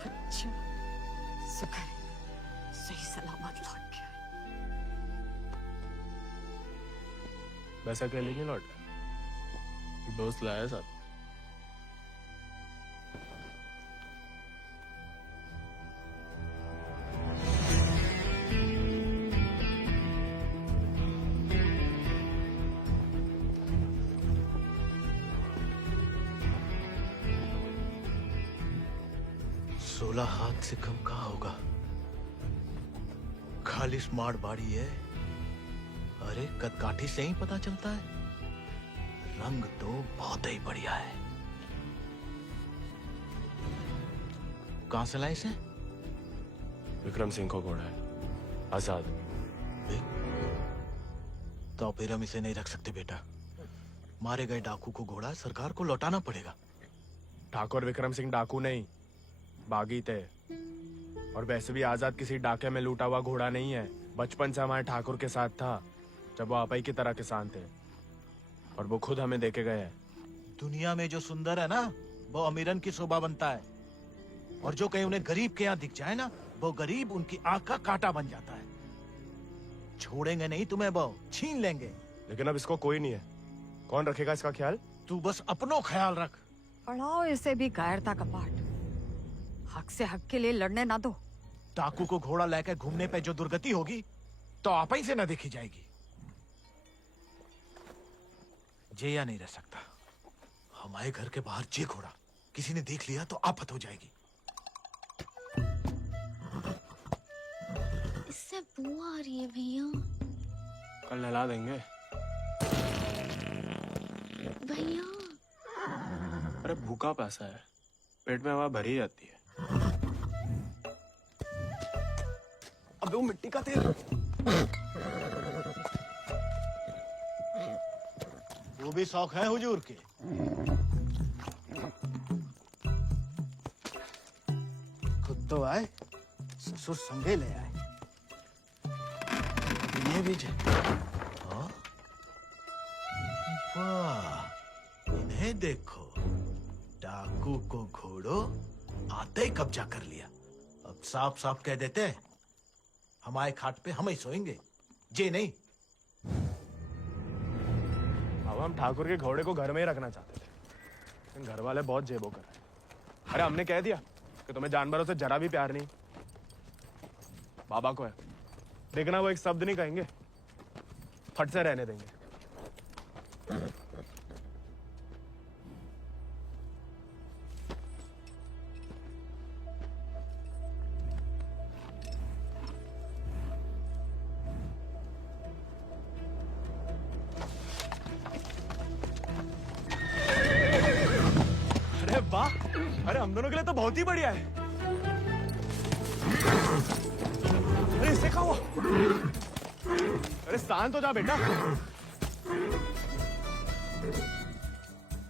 अच्छा, शुक्र है सही सलामत लौट गया। वैसा अकेले नहीं लौट गया, दोस्त लाया साथ। हाथ से कम कहाँ होगा? खाली स्मार्ट बाड़ी है। अरे कदकाठी से ही पता चलता है। रंग तो बहुत ही बढ़िया है। कहां से लाए इसे? विक्रम सिंह को घोड़ा है, आजाद। तो फिर हम इसे नहीं रख सकते बेटा। मारे गए डाकू को घोड़ा सरकार को लौटाना पड़ेगा। ठाकुर विक्रम सिंह डाकू नहीं, बागी थे। और वैसे भी आजाद किसी डाके में लूटा हुआ घोड़ा नहीं है। बचपन से हमारे ठाकुर के साथ था, जब वो आपई की तरह किसान थे, और वो खुद हमें देके गए हैं। दुनिया में जो सुंदर है ना, वो अमीरन की शोभा बनता है। और जो कहीं उन्हें गरीब के यहाँ दिख जाए ना, वो गरीब उनकी आंख का कांटा बन जाता है। छोड़ेंगे नहीं तुम्हें, वो छीन लेंगे। लेकिन अब इसको कोई नहीं है, कौन रखेगा इसका ख्याल? तू बस अपनो ख्याल रख। पढ़ाओ इसे भी कायरता का पाठ। हक से हक के लिए लड़ने ना दो। डाकू को घोड़ा लेकर घूमने पे जो दुर्गति होगी तो आप ही से न देखी जाएगी। जेया नहीं रह सकता। हमारे घर के बाहर जे घोड़ा किसी ने देख लिया तो आफत हो जाएगी। इससे बू आ रही है भैया। कल नहला देंगे भैया। अरे भूखा पैसा है, पेट में हवा भरी जाती है। अबे वो मिट्टी का तेल। वो भी शौक है हुजूर के। खुद तो आए, ससुर संगे ले आए। ये भी वाह, इन्हें देखो। डाकू को घोड़ो आते ही कब्जा कर लिया। अब साफ साफ कह देते हैं, हमारे खाट पे हम ही सोएंगे, जे नहीं। अब हम ठाकुर के घोड़े को घर में ही रखना चाहते थे, लेकिन घर वाले बहुत जेबो कर रहे हैं। अरे हमने कह दिया कि तुम्हें जानवरों से जरा भी प्यार नहीं। बाबा को है, देखना वो एक शब्द नहीं कहेंगे, फट से रहने देंगे। अरे वाह, अरे हम दोनों के लिए तो बहुत ही बढ़िया है। अरे इससे क्या हुआ? अरे शांत हो जा बेटा।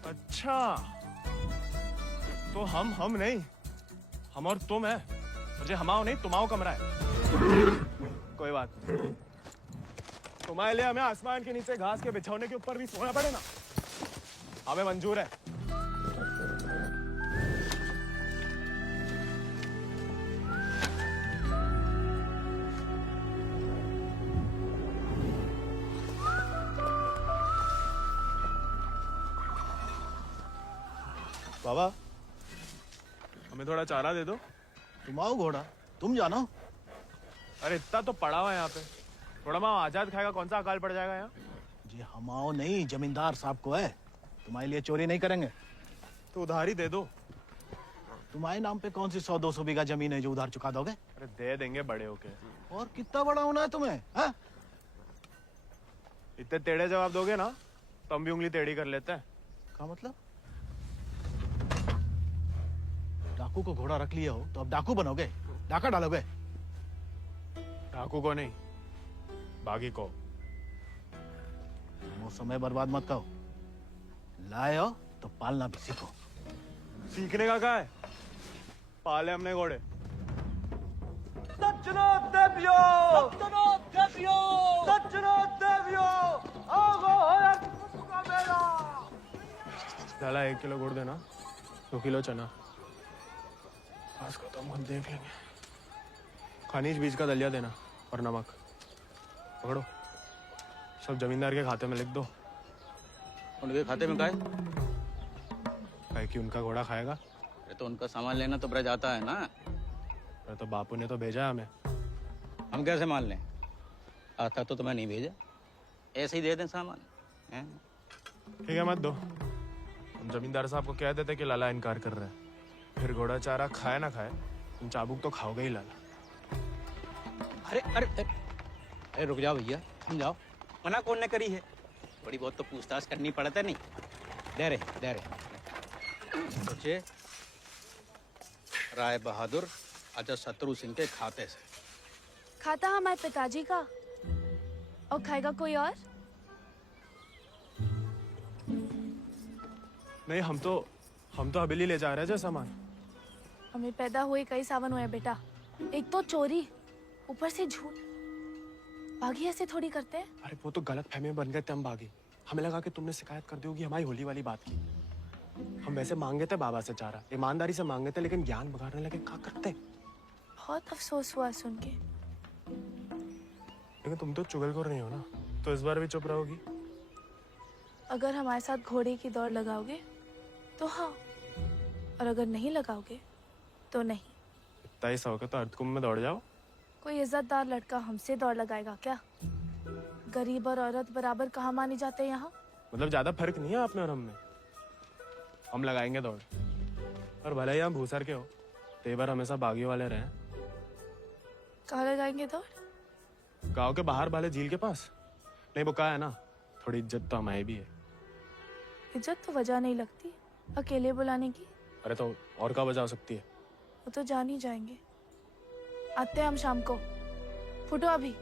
अच्छा, तो हम नहीं, हम और तुम है। मुझे हमाओ नहीं, तुम्हाओ कमरा है। कोई बात नहीं, तुम्हारे लिए हमें आसमान के नीचे घास के बिछौने के ऊपर भी सोना पड़े ना, हमें मंजूर है। बाबा हमें थोड़ा चारा दे दो। तुम आओ घोड़ा, तुम जानो। अरे इतना तो पड़ा हुआ है यहाँ पे, थोड़ा मैं आजाद खाएगा, कौन सा अकाल पड़ जाएगा यहाँ। जी हम आओ नहीं, जमींदार साहब को है, तुम्हारे लिए चोरी नहीं करेंगे। तो उधार ही दे दो। तुम्हारे नाम पे कौन सी 100-200 बीघा जमीन है जो उधार चुका दोगे? अरे दे देंगे बड़े होके। और कितना बड़ा होना है तुम्हें? हाँ? इतने टेढ़े जवाब दोगे ना तो हम भी उंगली टेढ़ी कर लेते हैं। क्या मतलब? डाकू को घोड़ा रख लिया हो तो अब डाकू बनोगे, डाका डालोगे? डाकू को नहीं, बागी को। वो समय बर्बाद मत करो, लाए हो तो पालना भी सीखो। सीखने का क्या है, पाले हमने घोड़े। सज्जनो देवियो, सज्जनो देवियो, सज्जनो देवियो, आओ का मेला। डाला 1 किलो गुड़ देना, 2 किलो चना। बस खत्म, हम देख लेंगे। खनिज बीज का दलिया देना और नमक। पकड़ो, सब जमींदार के खाते में लिख दो। उनके खाते में काय? काहे कि उनका घोड़ा खाएगा। अरे तो उनका सामान लेना तो ब्रज आता है ना। अरे तो बापू ने तो भेजा हमें। हम कैसे मान लें? आता तो तुम्हें नहीं भेजा, ऐसे ही दे दें सामान हैं? ठीक है मत दो, हम जमींदार साहब को कह देते कि लाला इनकार कर रहे हैं। फिर घोड़ा चारा खाए ना खाए, तुम चाबुक तो खाओगे ही लाला। अरे अरे अरे, अरे रुक जाओ भैया, समझाओ। मना कौन ने करी है? बड़ी बहुत तो पूछताछ करनी पड़ता नहीं। दे रहे सोचे राय बहादुर अजय शत्रु सिंह के खाते से। खाता हमारे पिताजी का, और खाएगा कोई और? नहीं, हम तो हवेली ले जा रहे हैं सामान। हमें पैदा हुए कई सावन हुए बेटा, एक तो चोरी, ऊपर से झूठ। बागी ऐसे थोड़ी करते हैं। अरे वो तो गलत फहमी में बन गए थे हम बागी। हमें लगा कि तुमने शिकायत कर दी होगी हमारी होली वाली बात की। हम वैसे मांगे थे बाबा से चारा, ईमानदारी से मांगे थे, लेकिन ज्ञान बगाड़ने लगे। क्या करते? बहुत अफसोस हुआ सुन के। लेकिन तुम तो चुगलखोर नहीं हो ना, तो इस बार भी चुप रहोगी? अगर हमारे साथ घोड़े की दौड़ लगाओगे तो हाँ, और अगर नहीं लगाओगे तो नहीं। इतना ही सौ के तो अर्धकुंभ में दौड़ जाओ। कोई इज्जतदार लड़का हमसे दौड़ लगाएगा क्या? गरीब और औरत बराबर कहाँ माने जाते हैं यहाँ? मतलब ज्यादा फर्क नहीं है आप में और हम में। हम लगाएंगे दौड़, और भले ही हम भूसर के हो, तेवर हमेशा बागियों वाले रहे। कहाँ लगाएंगे दौड़? गांव के बाहर वाले झील के पास। नहीं वो कहा है ना, थोड़ी इज्जत तो हमारी भी है। इज्जत तो वजह नहीं लगती अकेले बुलाने की। अरे तो और क्या वजह हो सकती है? वो तो जान ही जाएंगे। आते हैं हम शाम को, फुटो अभी।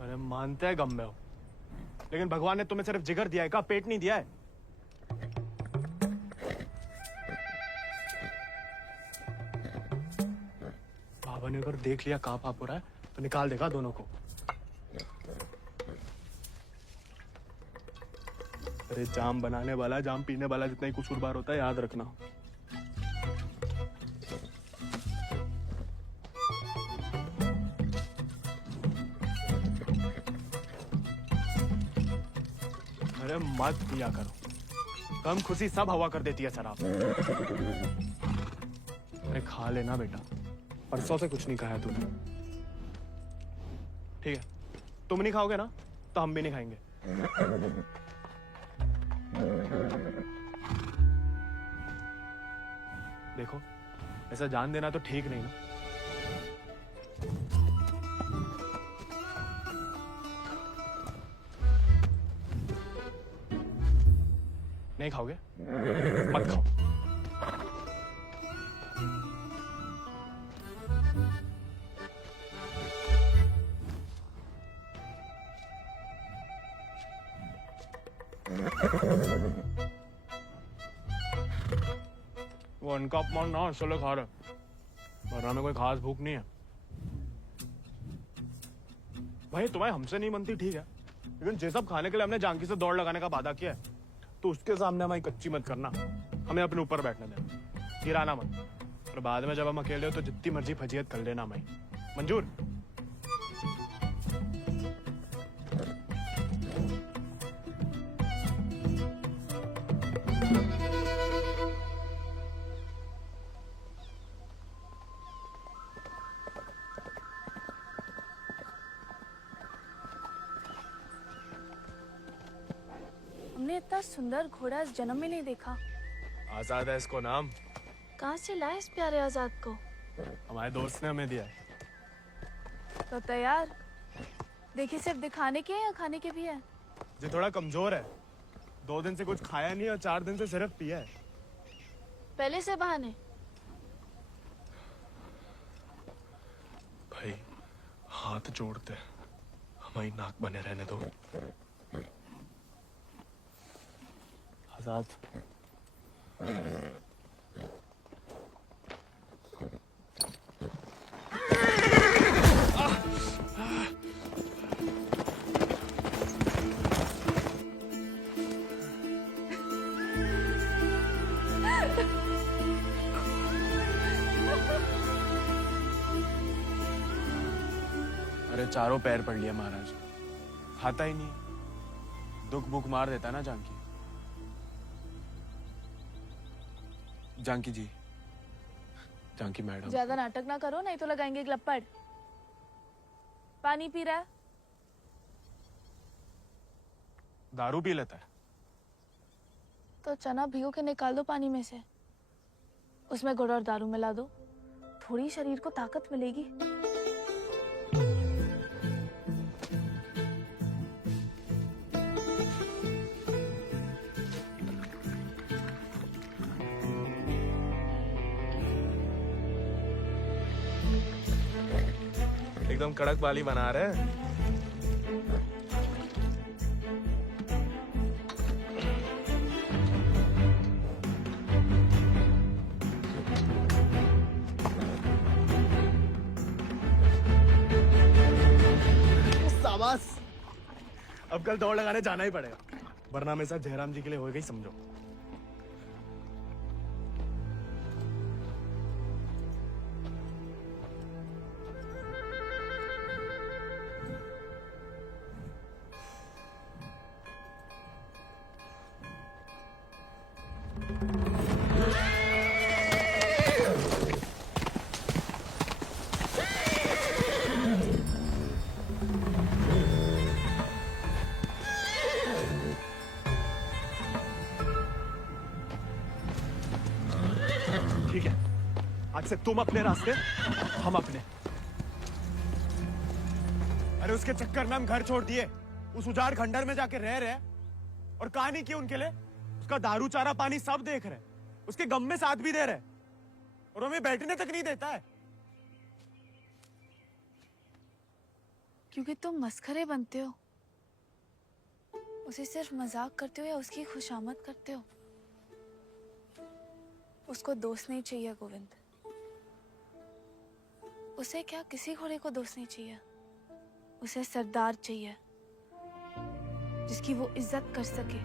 अरे मानते हैं गम में हो, लेकिन भगवान ने तुम्हें सिर्फ जिगर दिया है, का पेट नहीं दिया है। बाबा ने अगर देख लिया कहाँ पाप हो रहा है तो निकाल देगा दोनों को। अरे जाम बनाने वाला जाम पीने वाला जितना ही कसूरवार होता है, याद रखना। अरे मत पिया करो, कम खुशी सब हवा कर देती है शराब। अरे खा लेना बेटा, परसों से कुछ नहीं खाया तूने। ठीक है, तुम नहीं खाओगे ना तो हम भी नहीं खाएंगे। देखो, ऐसा जान देना तो ठीक नहीं ना। नहीं खाओगे? मत खाओ। वो उनका अपमान ना चलो खा रहे, वरना में कोई खास भूख नहीं है। भाई तुम्हारी हमसे नहीं बनती ठीक है, लेकिन जे सब खाने के लिए हमने जानकी से दौड़ लगाने का वादा किया है, तो उसके सामने हमारी कच्ची मत करना। हमें अपने ऊपर बैठने देना, गिराना मत। और बाद में जब हम अकेले हो तो जितनी मर्जी फजीयत कर लेना हमारी। मंजूर? हमने इतना सुंदर घोड़ा इस जन्म में नहीं देखा। आजाद है इसको नाम। कहाँ से लाए इस प्यारे आजाद को? हमारे दोस्त ने हमें दिया है। तो तैयार? देखिए सिर्फ दिखाने के हैं या खाने के भी हैं? जो थोड़ा कमजोर है, 2 दिन से कुछ खाया नहीं और 4 दिन से सिर्फ पिया है। पहले से बहाने। भाई हाथ जोड़ते, हमारी नाक बने रहने दो। आजाद, अरे चारों पैर पड़ लिया महाराज, खाता ही नहीं। दुख भूख मार देता ना जानकी। जानकी जी, जानकी मैडम। ज्यादा नाटक ना करो, नहीं तो लगाएंगे ग्लप्पड़। पानी पी रहा है? दारू पी लेता है। तो चना भिगो के निकाल दो पानी में से, उसमें गुड़ और दारू मिला दो, थोड़ी शरीर को ताकत मिलेगी। एकदम कड़क बाली बना रहे हैं। शाबाश। अब कल दौड़ लगाने जाना ही पड़ेगा, वरना मेरे साथ जयराम जी के लिए हो गई समझो। ठीक है, आज से तुम अपने रास्ते, हम अपने। अरे उसके चक्कर में हम घर छोड़ दिए, उस उजाड़ खंडर में जाके रह रहे, और कहानी की उनके लिए उसका दारू चारा पानी सब देख रहे, उसके गम में साथ भी दे रहे, और हमें बैठने तक नहीं देता है। क्योंकि तुम मस्खरे बनते हो, उसे सिर्फ मजाक करते हो या उसकी खुशामद करते हो। उसको दोस्त नहीं चाहिए गोविंद, उसे क्या किसी घोड़े को दोस्त नहीं चाहिए, उसे सरदार चाहिए जिसकी वो इज्जत कर सके,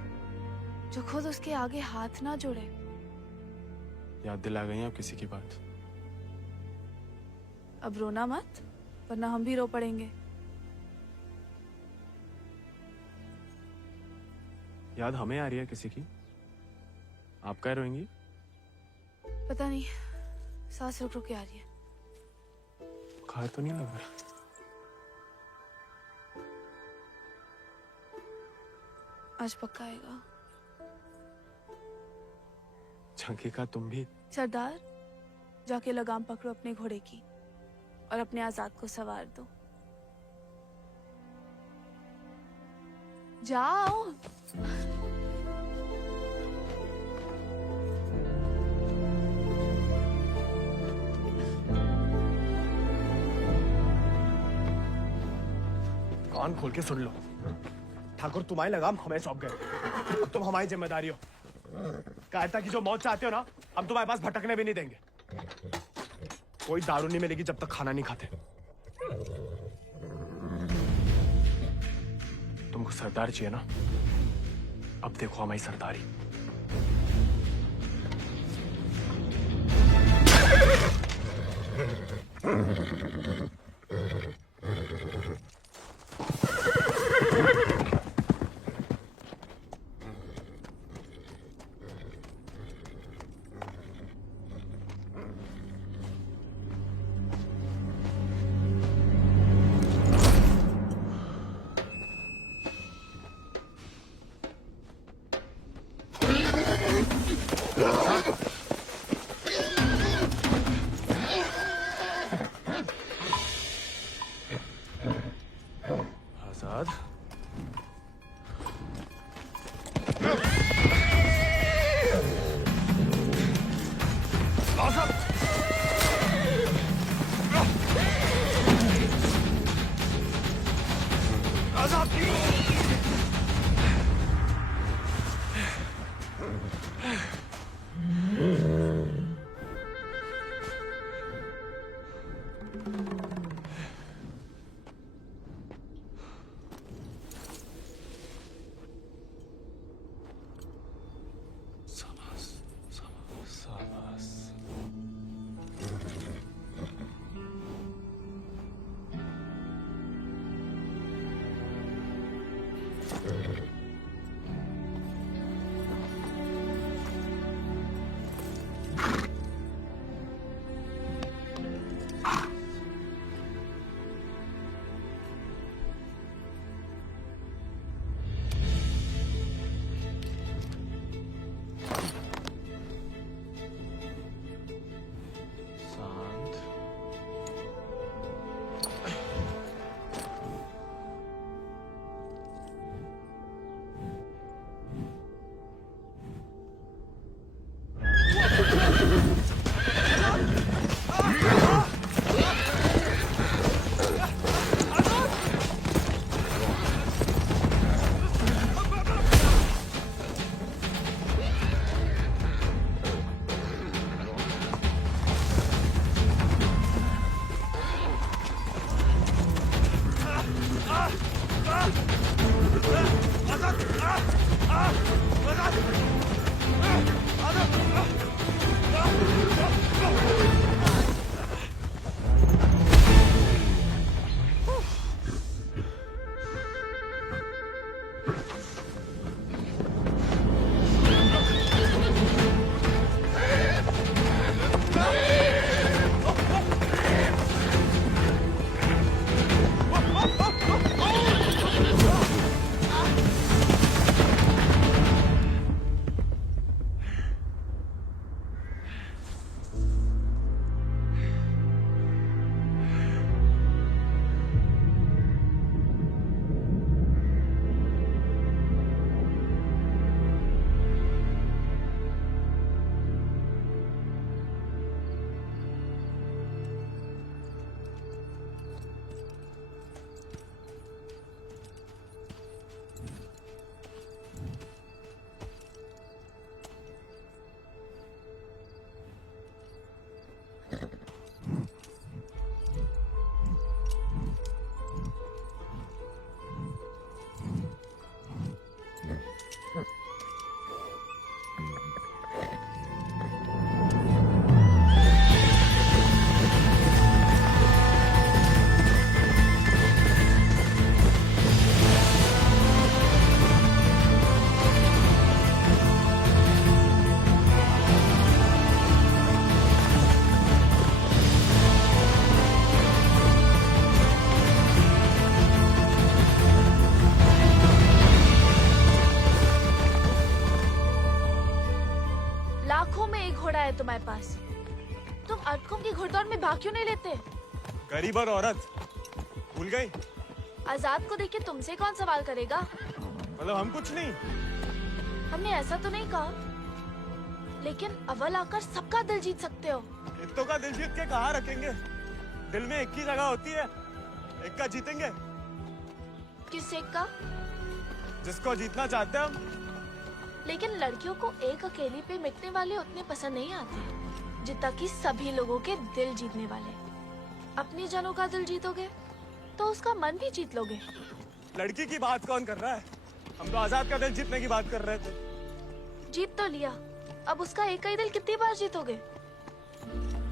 जो खुद उसके आगे हाथ ना जोड़े। याद दिला गई आप किसी की बात। अब रोना मत, वरना हम भी रो पड़ेंगे। याद हमें आ रही है किसी की? आप क्या रोएंगी? पता नहीं, सांस रुक रुक के आ रही है। बुखार तो नहीं लग रहा? आज पक्का आएगा। झांकी का तुम भी? सरदार, जाके लगाम पकड़ो अपने घोड़े की और अपने आजाद को सवार दो। जाओ। कान खोल के सुन लो, ठाकुर तुम्हारी लगाम हमें सौंप गए, अब तुम हमारी जिम्मेदारी हो। कायरता की जो मौत चाहते हो ना, हम तुम्हारे पास भटकने भी नहीं देंगे। कोई दारू नहीं मिलेगी जब तक खाना नहीं खाते। तुम सरदार चाहिए ना? अब देखो हमारी सरदारी। आजाद, तुम्हारे पास। तुम अटकुम की घुड़दौड़ में भाग क्यों नहीं लेते? गरीब और औरत भूल गई? आजाद को देख के तुमसे कौन सवाल करेगा? मतलब हम कुछ नहीं। हमने ऐसा तो नहीं कहा, लेकिन अव्वल आकर सबका दिल जीत सकते हो। इत्तों का दिल जीत के कहाँ रखेंगे? दिल में एक ही जगह होती है, एक का जीतेंगे। किस एक का? जिसको जीतना चाहते हैं हम। लेकिन लड़कियों को एक अकेली पे मिटने वाले उतने पसंद नहीं आते जितना कि सभी लोगों के दिल जीतने वाले। अपनी जनों का दिल जीतोगे तो उसका मन भी जीत लोगे। लड़की की बात कौन कर रहा है? हम तो आजाद का दिल जीतने की बात कर रहे थे। जीत तो लिया, अब उसका एक ही दिल कितनी बार जीतोगे?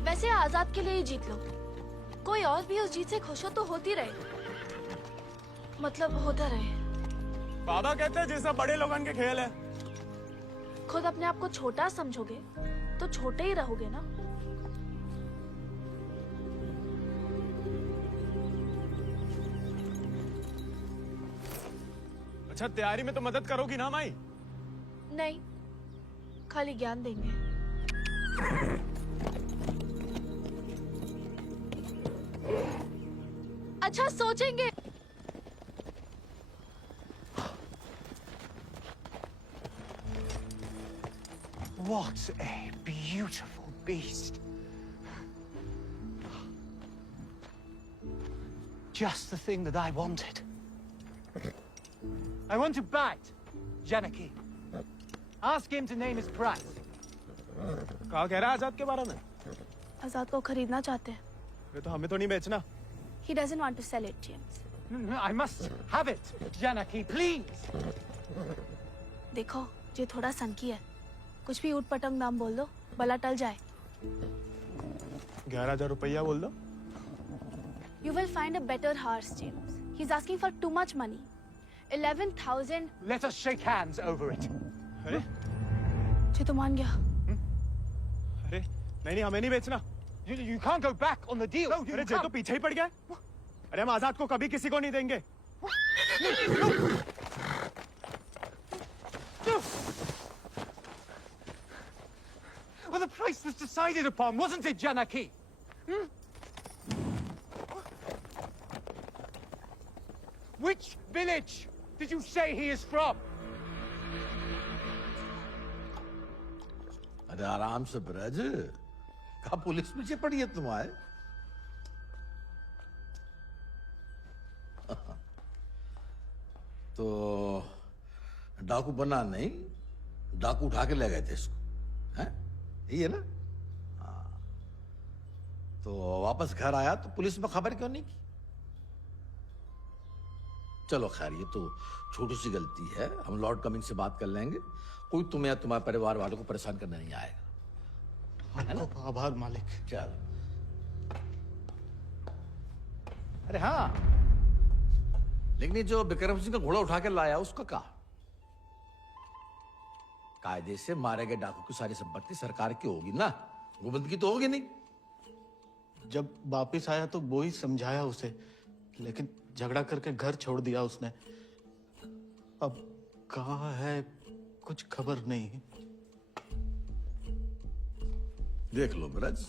वैसे आजाद के लिए ही जीत लो, कोई और भी उस जीत से खुश हो तो होती रहे, मतलब होता रहे। बाबा कहते हैं जैसा बड़े लोगों के खेल है। खुद अपने आप को छोटा समझोगे तो छोटे ही रहोगे ना। अच्छा तैयारी में तो मदद करोगी ना माई? नहीं, खाली ज्ञान देंगे। अच्छा सोचेंगे। What a beautiful beast. Just the thing that I wanted. I want to bite Janaki. Ask him to name his price. कहा कह रहा है आजाद के बारे में? आजाद को खरीदना चाहते हैं। ये तो हमें तो नहीं बेचना। He doesn't want to sell it, James. No, I must have it, Janaki, please. देखो, ये थोड़ा संकी है, कुछ भी ऊट पटंग नाम बोल दो, भला टल जाए। 11,000 रुपया बोल दो। You will find a better horse, James. He's asking for too much money. 11,000. Let us shake hands over it. अरे? ये तो मान गया। अरे नहीं हमें नहीं बेचना। You can't go back on the deal. No, अरे जे तो पीछे ही पड़ गया। अरे हम आजाद को कभी किसी को नहीं देंगे। Well, the price was decided upon, wasn't it, Janaki? Which village did you say he is from? अरे आराम से ब्रज, कहा पुलिस पीछे पड़ी है तुम्हारे? तो डाकू बना नहीं, डाकू उठा के ले गए थे इसको, हैं? यही है ना? हाँ। तो वापस घर आया तो पुलिस में खबर क्यों नहीं की? चलो खैर ये तो छोटी सी गलती है, हम लॉर्ड कमिंग से बात कर लेंगे, कोई तुम्हें या तुम्हारे परिवार वालों को परेशान करने नहीं आएगा। है ना? आभार मालिक। चल। अरे हाँ, लेकिन ये जो विक्रम सिंह का घोड़ा उठा के लाया उसका कहा? कायदे से मारे गए डाकू की सारी संपत्ति सरकार की होगी ना, गोविंद की तो होगी नहीं। जब वापिस आया तो वो ही समझाया उसे, लेकिन झगड़ा करके घर छोड़ दिया उसने। अब कहाँ है कुछ खबर नहीं। देख लो ब्रज,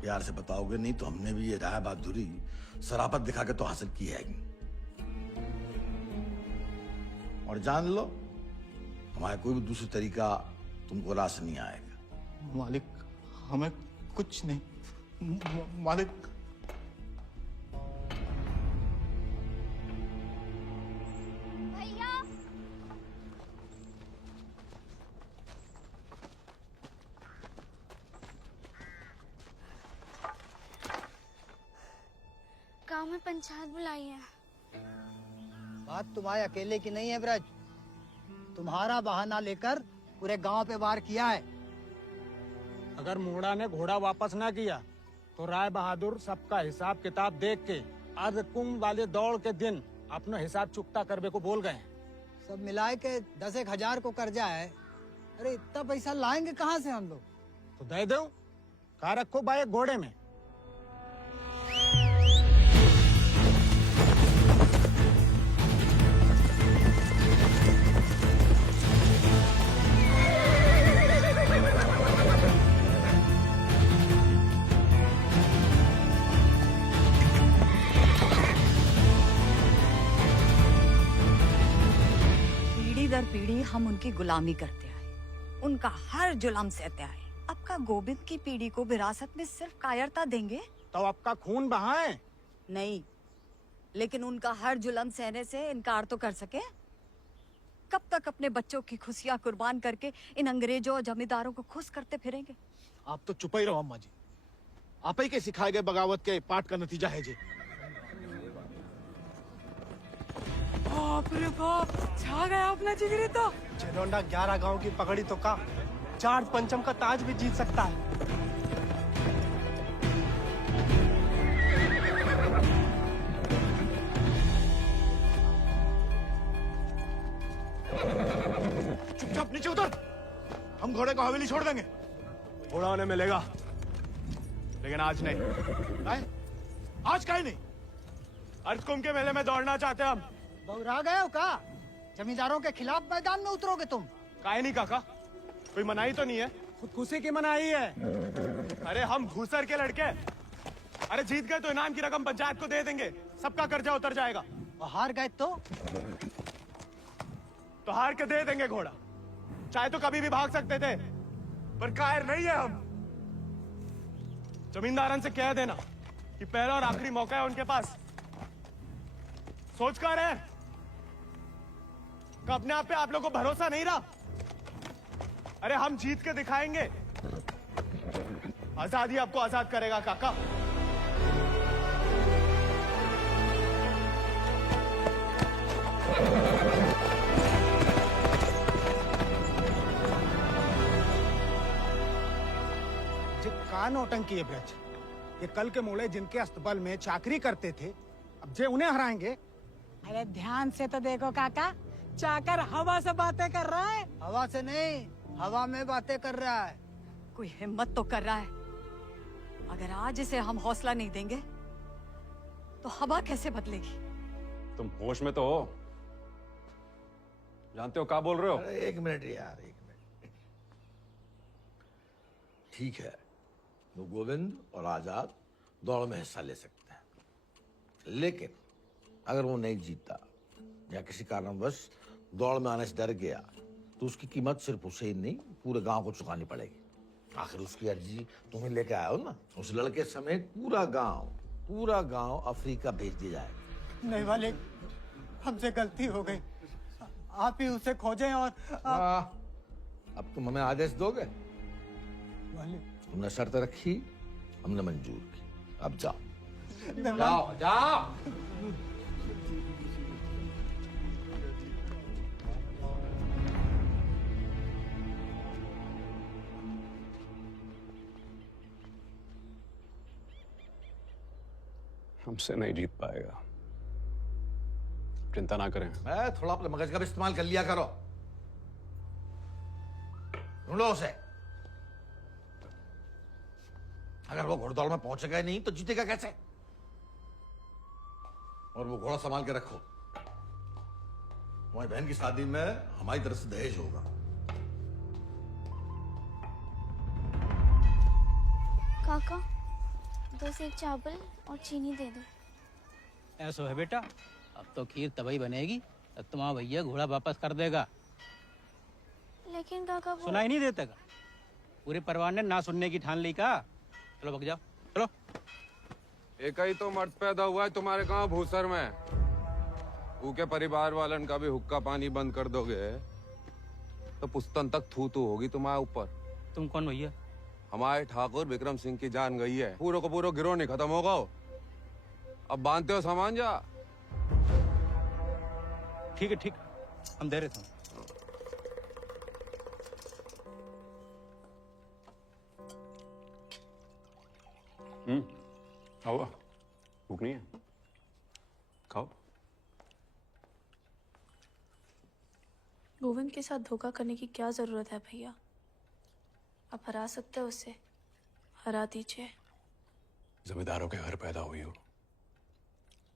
प्यार से बताओगे नहीं तो हमने भी ये राय बहादुरी शराफत दिखा के तो हासिल की है। और जान लो हमारा कोई भी दूसरी तरीका तुमको रास नहीं आएगा। मालिक हमें कुछ नहीं। मालिक भैया गांव में पंचायत बुलाई है। बात तुम्हारे अकेले की नहीं है ब्रज, तुम्हारा बहाना लेकर पूरे गांव पे वार किया है। अगर मूड़ा ने घोड़ा वापस ना किया तो राय बहादुर सबका हिसाब किताब देख के अर्ध कुंभ वाले दौड़ के दिन अपना हिसाब चुकता करने को बोल गए। सब मिलाए के 10,000 को कर्जा है। अरे इतना पैसा लाएंगे कहाँ से हम लोग? तो दे दो, कहा रखो भाई घोड़े में। पीढ़ी दर पीढ़ी हम उनकी गुलामी करते आए, उनका हर जुल्म सहते आए। अब का गोविंद की पीढ़ी को विरासत में सिर्फ कायरता देंगे तो आपका खून बहाए? नहीं, लेकिन उनका हर जुल्म सहने से इनकार तो कर सके। कब तक अपने बच्चों की खुशियां कुर्बान करके इन अंग्रेजों और जमींदारों को खुश करते फिरेंगे? आप तो चुप ही रहो अम्मा जी, आप ही के सिखाए गए बगावत के पाठ का नतीजा है जी। बाप रे बाप, छा गया अपना जिगरी तो। जेलोंडा 11 गांव की पकड़ी तो का 4 पंचम का ताज भी जीत सकता है। चुपचाप नीचे उतर, हम घोड़े को हवेली छोड़ देंगे। घोड़ा उन्हें मिलेगा, लेकिन आज नहीं। आज काहे नहीं? अर्धकुंभ के मेले में दौड़ना चाहते हैं हम। बौरा गए हो का? जमींदारों के खिलाफ मैदान में उतरोगे तुम? काहे नहीं काका, कोई मनाही तो नहीं है? खुदकुशी की मनाही है। अरे हम घूसर के लड़के, अरे जीत गए तो इनाम की रकम पंचायत को दे देंगे, सबका कर्जा उतर जाएगा। और हार गए तो हार के दे देंगे घोड़ा, चाहे तो कभी भी भाग सकते थे, पर कायर नहीं है हम। जमींदारन से कह देना कि पहला और आखिरी मौका है उनके पास। सोच कर है कि अपने आप पे आप लोगों को भरोसा नहीं रहा? अरे हम जीत के दिखाएंगे, आजादी आपको आजाद करेगा काका। का नौटंकी है ब्रज, ये कल के मोड़े जिनके अस्तबल में चाकरी करते थे, अब जे उन्हें हराएंगे। अरे ध्यान से तो देखो काका, चाकर हवा से बातें कर रहा है। हवा से नहीं, हवा में बातें कर रहा है। कोई हिम्मत तो कर रहा है। अगर आज इसे हम हौसला नहीं देंगे तो हवा कैसे बदलेगी? तुम होश में तो हो? जानते हो क्या बोल रहे हो? अरे एक मिनट यार, एक मिनट। ठीक है, वो गोविंद और आजाद दौड़ में हिस्सा ले सकते हैं, लेकिन अगर वो नहीं जीता या किसी कारणवश दौड़ में आने से डर गया तो उसकी कीमत सिर्फ उसे ही नहीं, पूरे गांव को चुकानी पड़ेगी। आखिर उसकी अर्जी तुम्हें लेके आए हो ना। उस लड़के समेत पूरा गांव अफ्रीका भेज दिया जाएगा। नहीं वाले, हमसे गलती हो गई, आप ही उसे खोजें। और अब तुम हमें आदेश दोगे? वाले तुमने शर्त रखी, हमने मंजूर की, अब जाओ। जाओ जाओ। हमसे नहीं जीत पाएगा, चिंता ना करें। थोड़ा अपने मगज का भी इस्तेमाल कर लिया करो। ढूंढो उसे। अगर वो घोड़दौड़ में पहुंचेगा नहीं तो जीतेगा कैसे? और वो घोड़ा संभाल के रखो, तुम्हारी बहन की शादी में हमारी तरफ से दहेज होगा। काका 2 सेक चावल और चीनी दे दो। ऐसा है बेटा, अब तो खीर तभी बनेगी तब तुम्हारा भैया घोड़ा वापस कर देगा। लेकिन काका वो... सुनाई नहीं देता का? पूरे परिवार ने ना सुनने की ठान ली का। चलो भग जाओ, चलो। एक ही तो मर्द पैदा हुआ है तुम्हारे गांव भूसर में, ऊके परिवार वालन का भी हुक्का पानी बंद कर दोगे तो पुस्तन तक थू थू होगी तुम्हारे ऊपर। तुम कौन भैया? हमारे ठाकुर विक्रम सिंह की जान गई है, पूरा को पूरा गिरोह नहीं खत्म होगा। अब बांधते हो सामान जा। ठीक है, ठीक, हम दे रहे थे। खाओ, भूख नहीं है? खाओ। गोविंद के साथ धोखा करने की क्या जरूरत है भैया? आप हरा सकते हो उसे, हरा दीजिए। जमींदारों के घर पैदा हुई हो,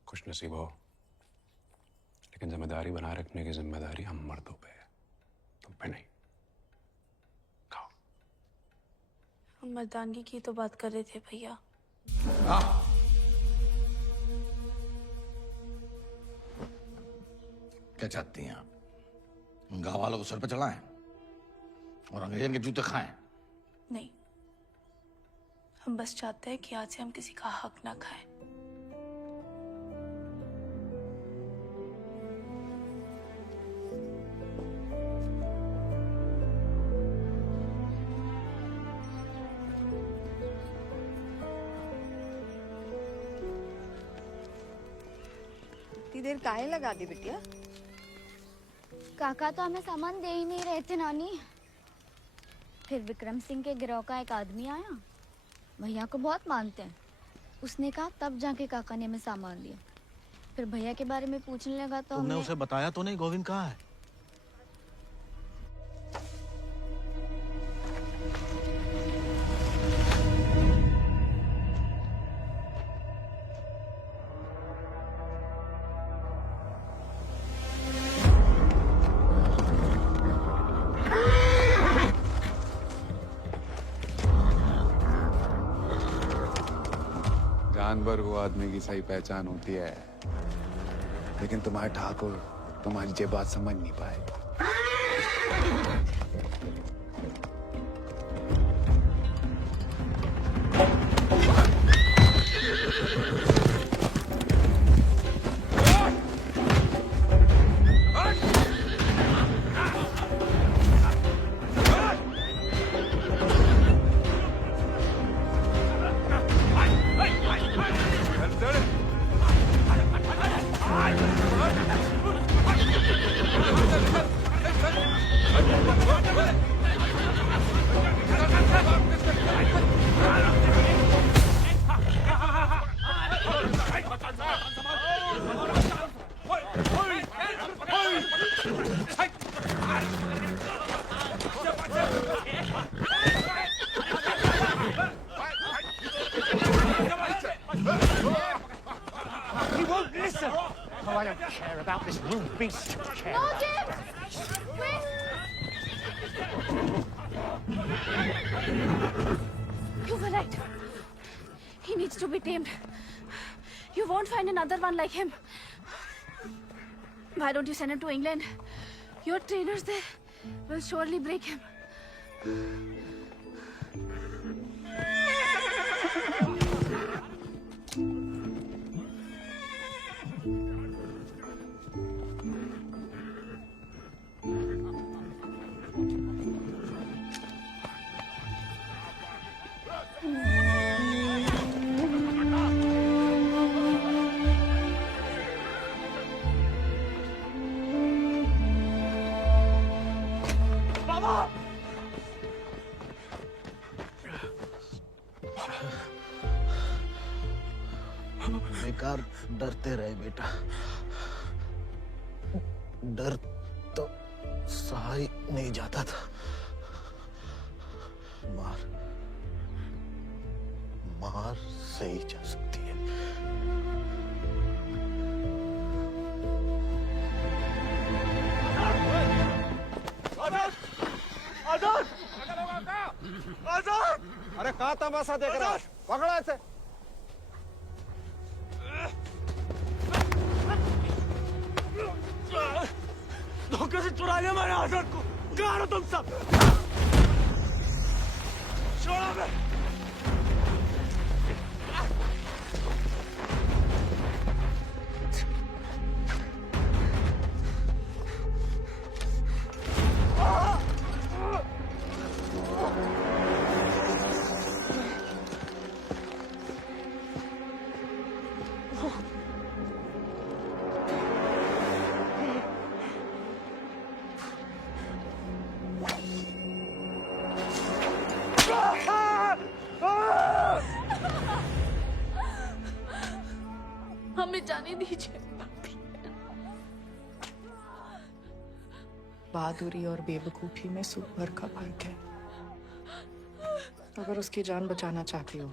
खुश नसीब हो, लेकिन जिम्मेदारी बनाए रखने की जिम्मेदारी हम मर्दों पे है, तुम पे नहीं। खाओ। हम मर्दानगी की तो बात कर रहे थे भैया। क्या चाहती हैं आप? गांव वालों को सर पे चढ़ाएं और अंग्रेजन के जूते खाएं? नहीं, हम बस चाहते हैं कि आज से हम किसी का हक ना खाएं। इतनी देर काहे लगा दी बिटिया? काका तो हमें सामान दे ही नहीं रहे थे नानी। फिर विक्रम सिंह के गिरोह का एक आदमी आया, भैया को बहुत मानते हैं। उसने कहा तब जाके काका ने हमें सामान दिया। फिर भैया के बारे में पूछने लगा तो तुमने हमने उसे बताया तो नहीं गोविंद कहाँ है? जानवर वो आदमी की सही पहचान होती है, लेकिन तुम्हारे ठाकुर तुम्हारी ये बात समझ नहीं पाए। He won't listen. Oh, I don't care about this rude beast. No, Jim! Wait! You were right. He needs to be tamed. You won't find another one like him. Why don't you send him to England? Your trainers there will surely break him. बेकार डरते रहे बेटा, डर तो सहा ही नहीं जाता था। मार मार सही जा सकती है। आजाद! आजाद! आजाद! अरे कहाँ तमाशा देख रहा है? पकड़ो ऐसे। धोखे से चुरा लिया मैंने आजाद को। कहाँ हो तुम सब? छोड़ो मैं। हमें जाने दीजिए। बहादुरी और बेवकूफी में सूप भर का फर्क है। अगर उसकी जान बचाना चाहती हो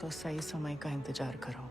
तो सही समय का इंतजार करो।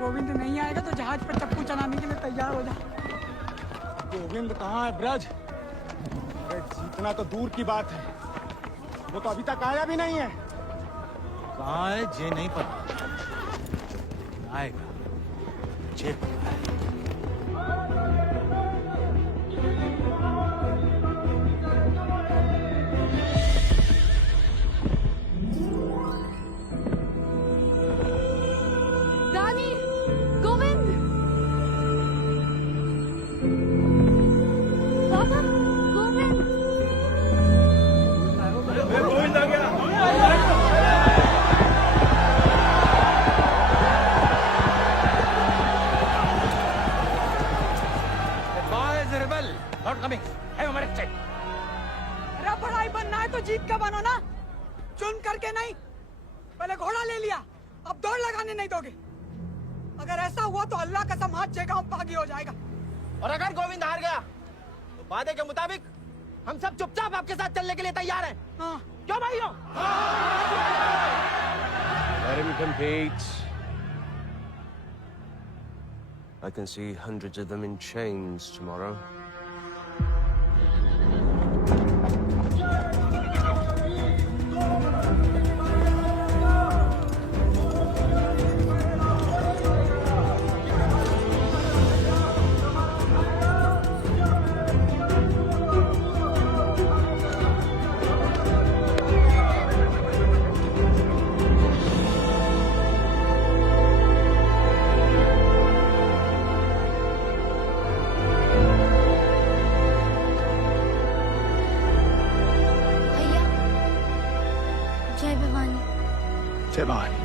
गोविंद नहीं आएगा तो जहाज पर चप्पू चलाने के लिए तैयार हो जा। गोविंद कहाँ है ब्रज? अरे जीतना तो दूर की बात है, वो तो अभी तक आया भी नहीं है। कहाँ है ये नहीं पता, आएगा ये पता है। रानी, गोविंद, पापा, गोविंद, गोविंद आ गया। Not coming. Have a minute check. अरे बड़ाई बनना है तो जीत का बनो ना, चुन करके नहीं। पहले घोड़ा ले लिया, अब दौड़ लगाने नहीं दोगे। अगर ऐसा हुआ तो अल्लाह कसम हाथ छह गांव बागी हो जाएगा। और अगर गोविंद हार गया तो वादे के मुताबिक हम सब चुपचाप आपके साथ चलने के लिए तैयार हैं। हाँ। क्यों भाइयों? Let him compete. I can see hundreds of them in chains tomorrow. जय भवानी। जय भवानी।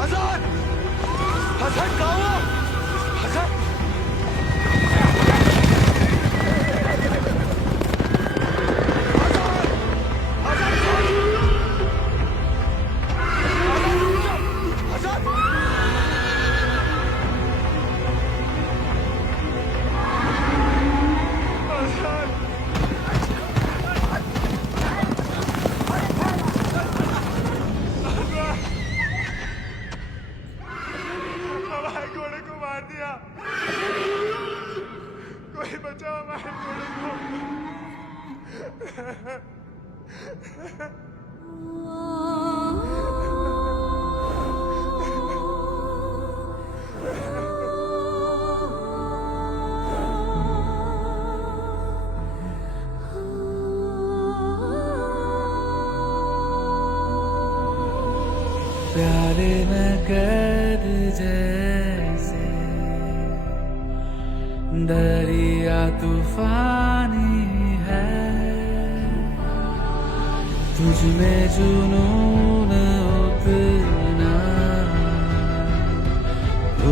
आजाद हसन कहाँ हो हसन हमारे घोड़े को मार दिया। कोई बचाओ हमारे घोड़े को। प्यारे में कैद जैसे दरिया तूफानी है तुझ में जुनून उतना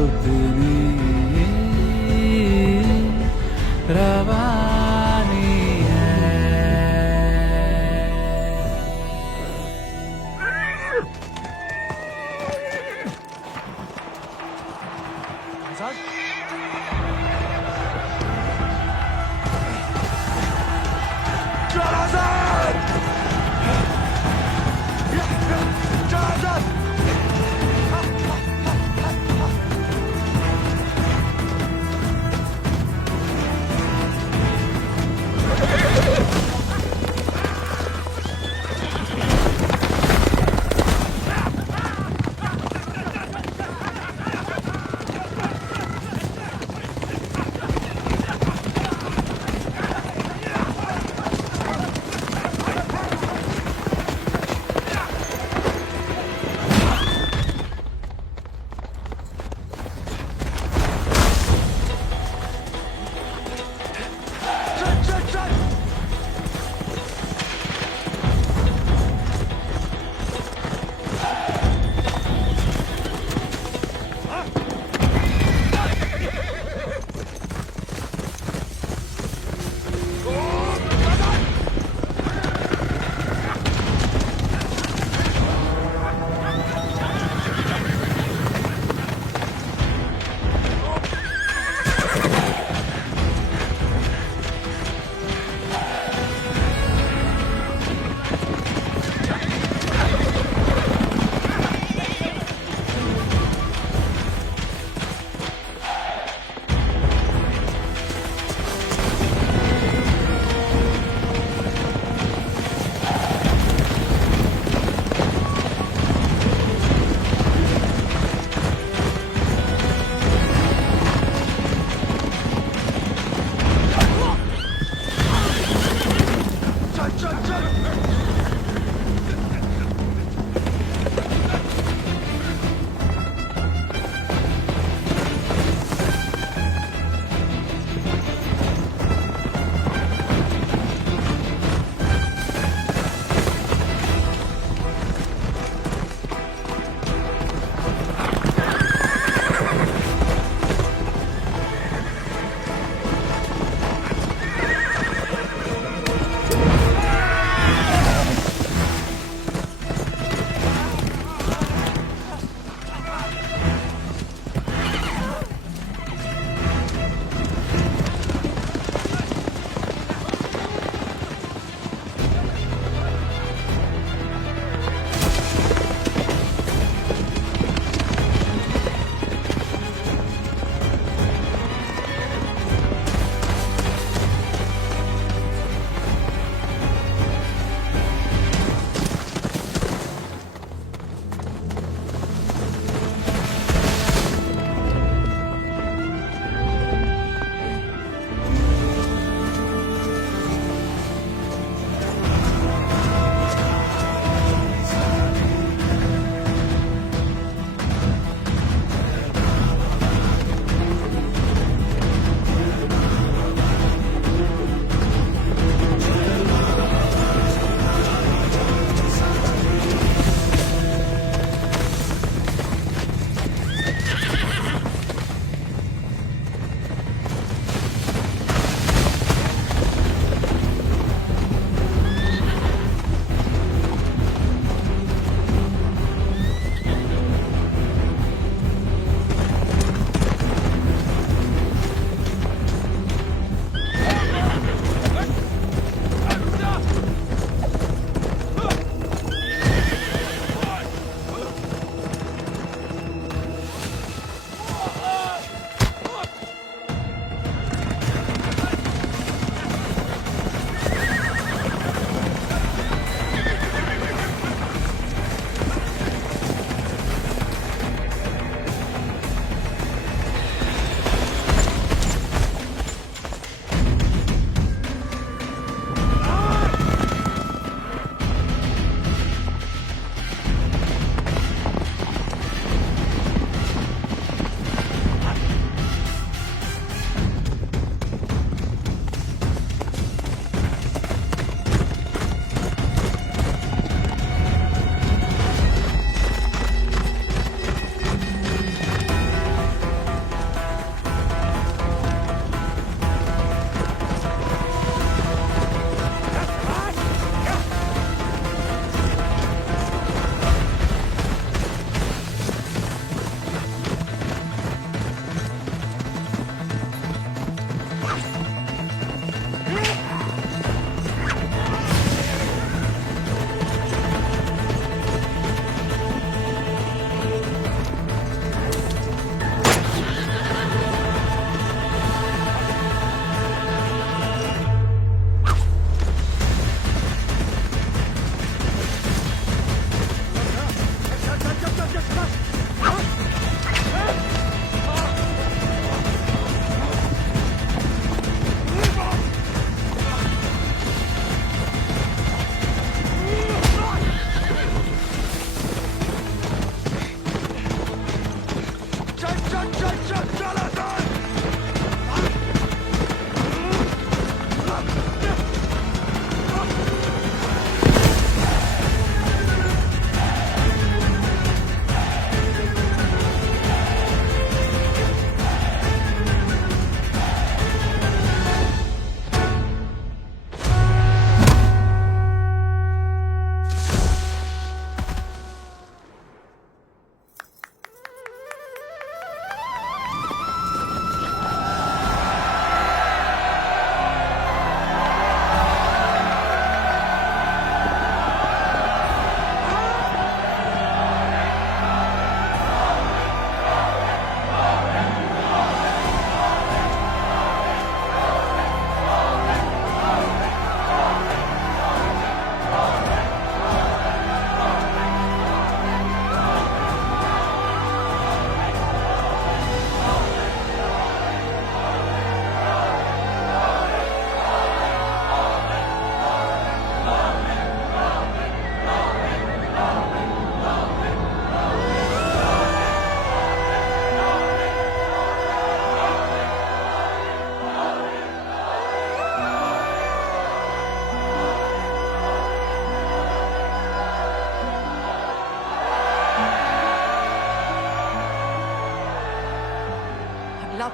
उतनी रवानी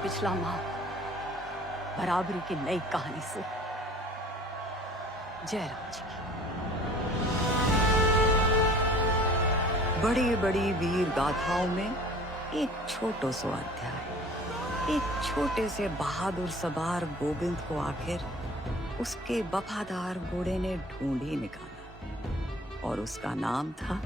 पिछला माह बराबरी की नई कहानी से जयराम जी की बड़ी बड़ी वीर गाथाओं में एक छोटो सो अध्याय। एक छोटे से बहादुर सवार गोविंद को आखिर उसके वफादार घोड़े ने ढूंढ ही निकाला और उसका नाम था